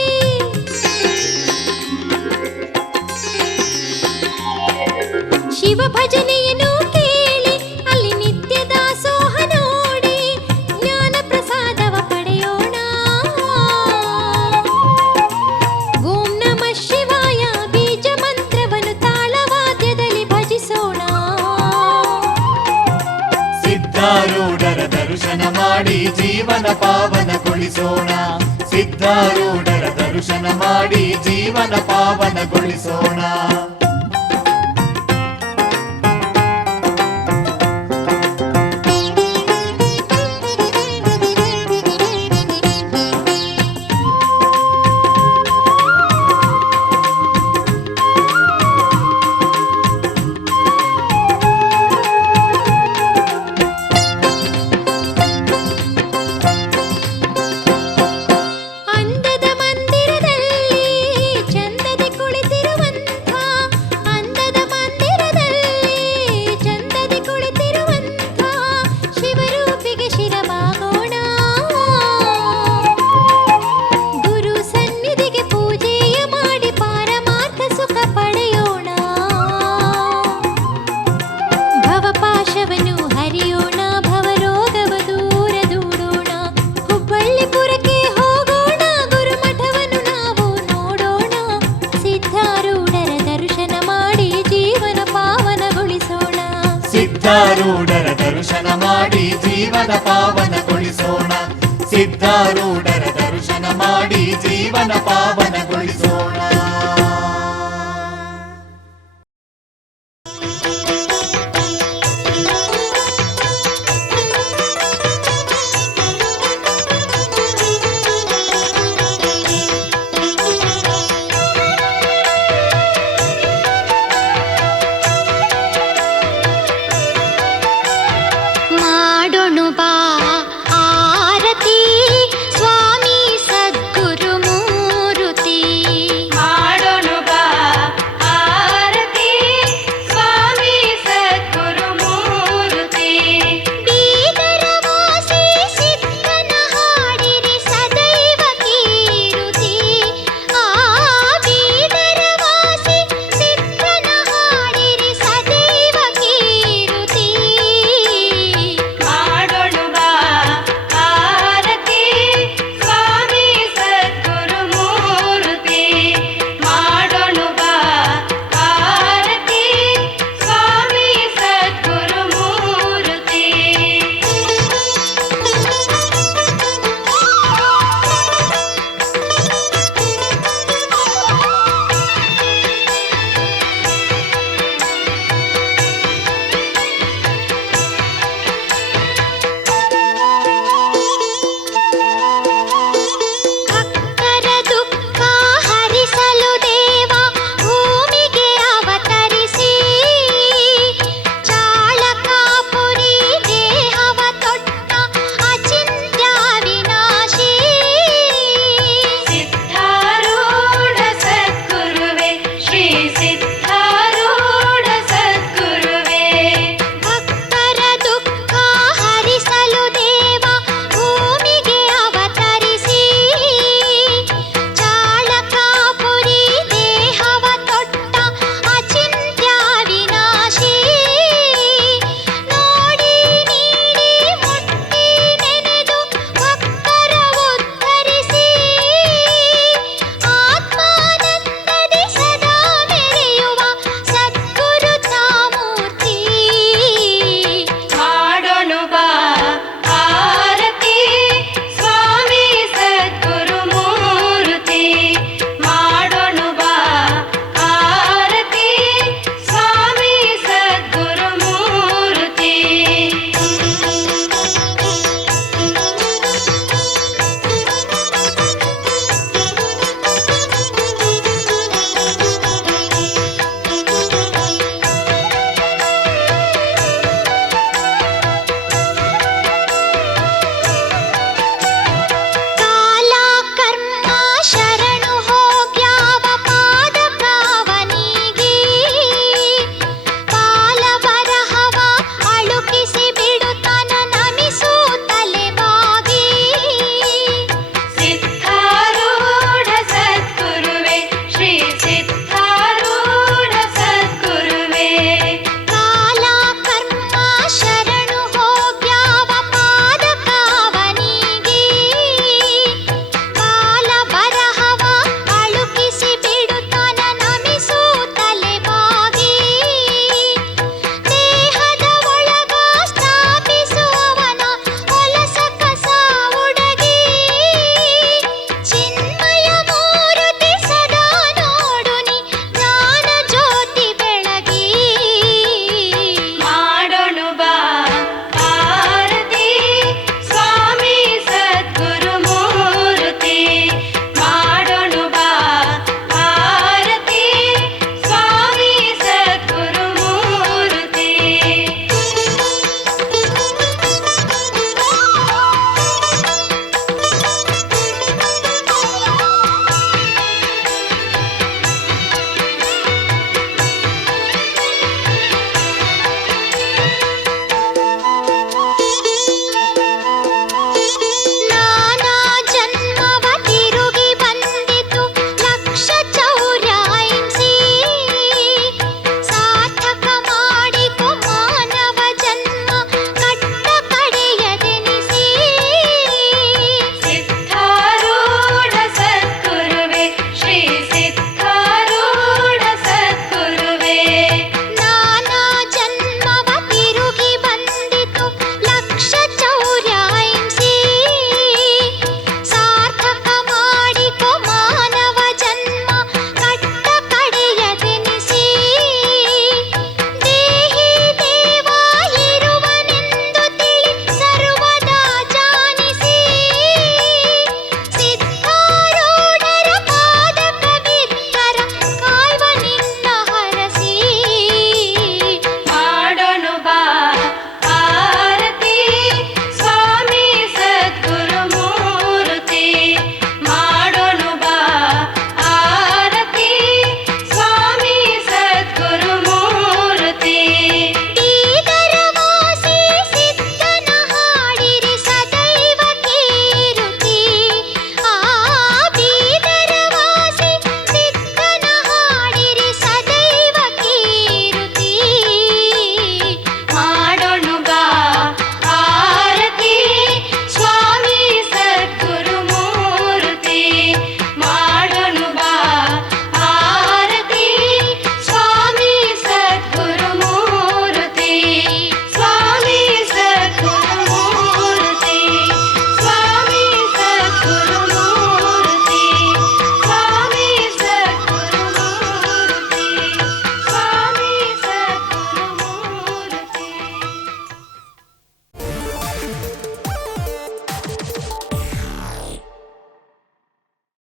ಶಿವ ಭಜನೆಯನ್ನು ಕೇಳಿ ಅಲ್ಲಿ ನಿತ್ಯ ದಾಸೋಹ ನೋಡಿ ಜ್ಞಾನ ಪ್ರಸಾದವ ಪಡೆಯೋಣ. ಓಂ ನಮಃ ಶಿವಾಯ ಬೀಜ ಮಂತ್ರವನ್ನು ತಾಳವಾದ್ಯದಲ್ಲಿ ಭಜಿಸೋಣ. ಸಿದ್ಧಾರೂಢರ ದರ್ಶನ ಮಾಡಿ ಜೀವನ ಪಾವನಗೊಳಿಸೋಣ. ಸಿದ್ಧಾರೂಢರ ದರ್ಶನ ಮಾಡಿ ಜೀವನ ಪಾವನಗೊಳಿಸೋಣ. ಅಂದದ ಮಂದಿರದಲ್ಲಿ ಚಂದದಿ ಕುಳಿತಿರುವಂಥ, ಅಂದದ ಮಂದಿರದಲ್ಲಿ ಚಂದದಿ ಕುಳಿತಿರುವಂಥ ಶಿವರೂಪಿಗೆ ಶಿರವಾಗೋಣ. ಗುರು ಸನ್ನಿಧಿಗೆ ಪೂಜೆಯ ಮಾಡಿ ಪಾರಮಾರ್ಥ ಸುಖ ಪಡೆಯೋಣ. ಭವಪಾಶವನ್ನು ಹರಿಯೋಣ, ಭವರೋಗವ ದೂರ ದೂಡೋಣ. ಹುಬ್ಬಳ್ಳಿಪುರಕ್ಕೆ ಹೋಗೋಣ, ಗುರುಮಠವನ್ನು ನಾವು ನೋಡೋಣ. ಸಿದ್ಧಾರೂಢರ ದರ್ಶನ ಮಾಡಿ ಜೀವನ ಪಾವನಗೊಳಿಸೋಣ. ಸಿದ್ಧಾರೂಢರ ದರ್ಶನ ಮಾಡಿ ಜೀವನ ಪಾವನಗೊಳಿಸೋಣ. ಸಿದ್ಧಾರೂಢರ ದರ್ಶನ ಮಾಡಿ ಜೀವನ ಪಾವನಗೊಳಿಸೋಣ.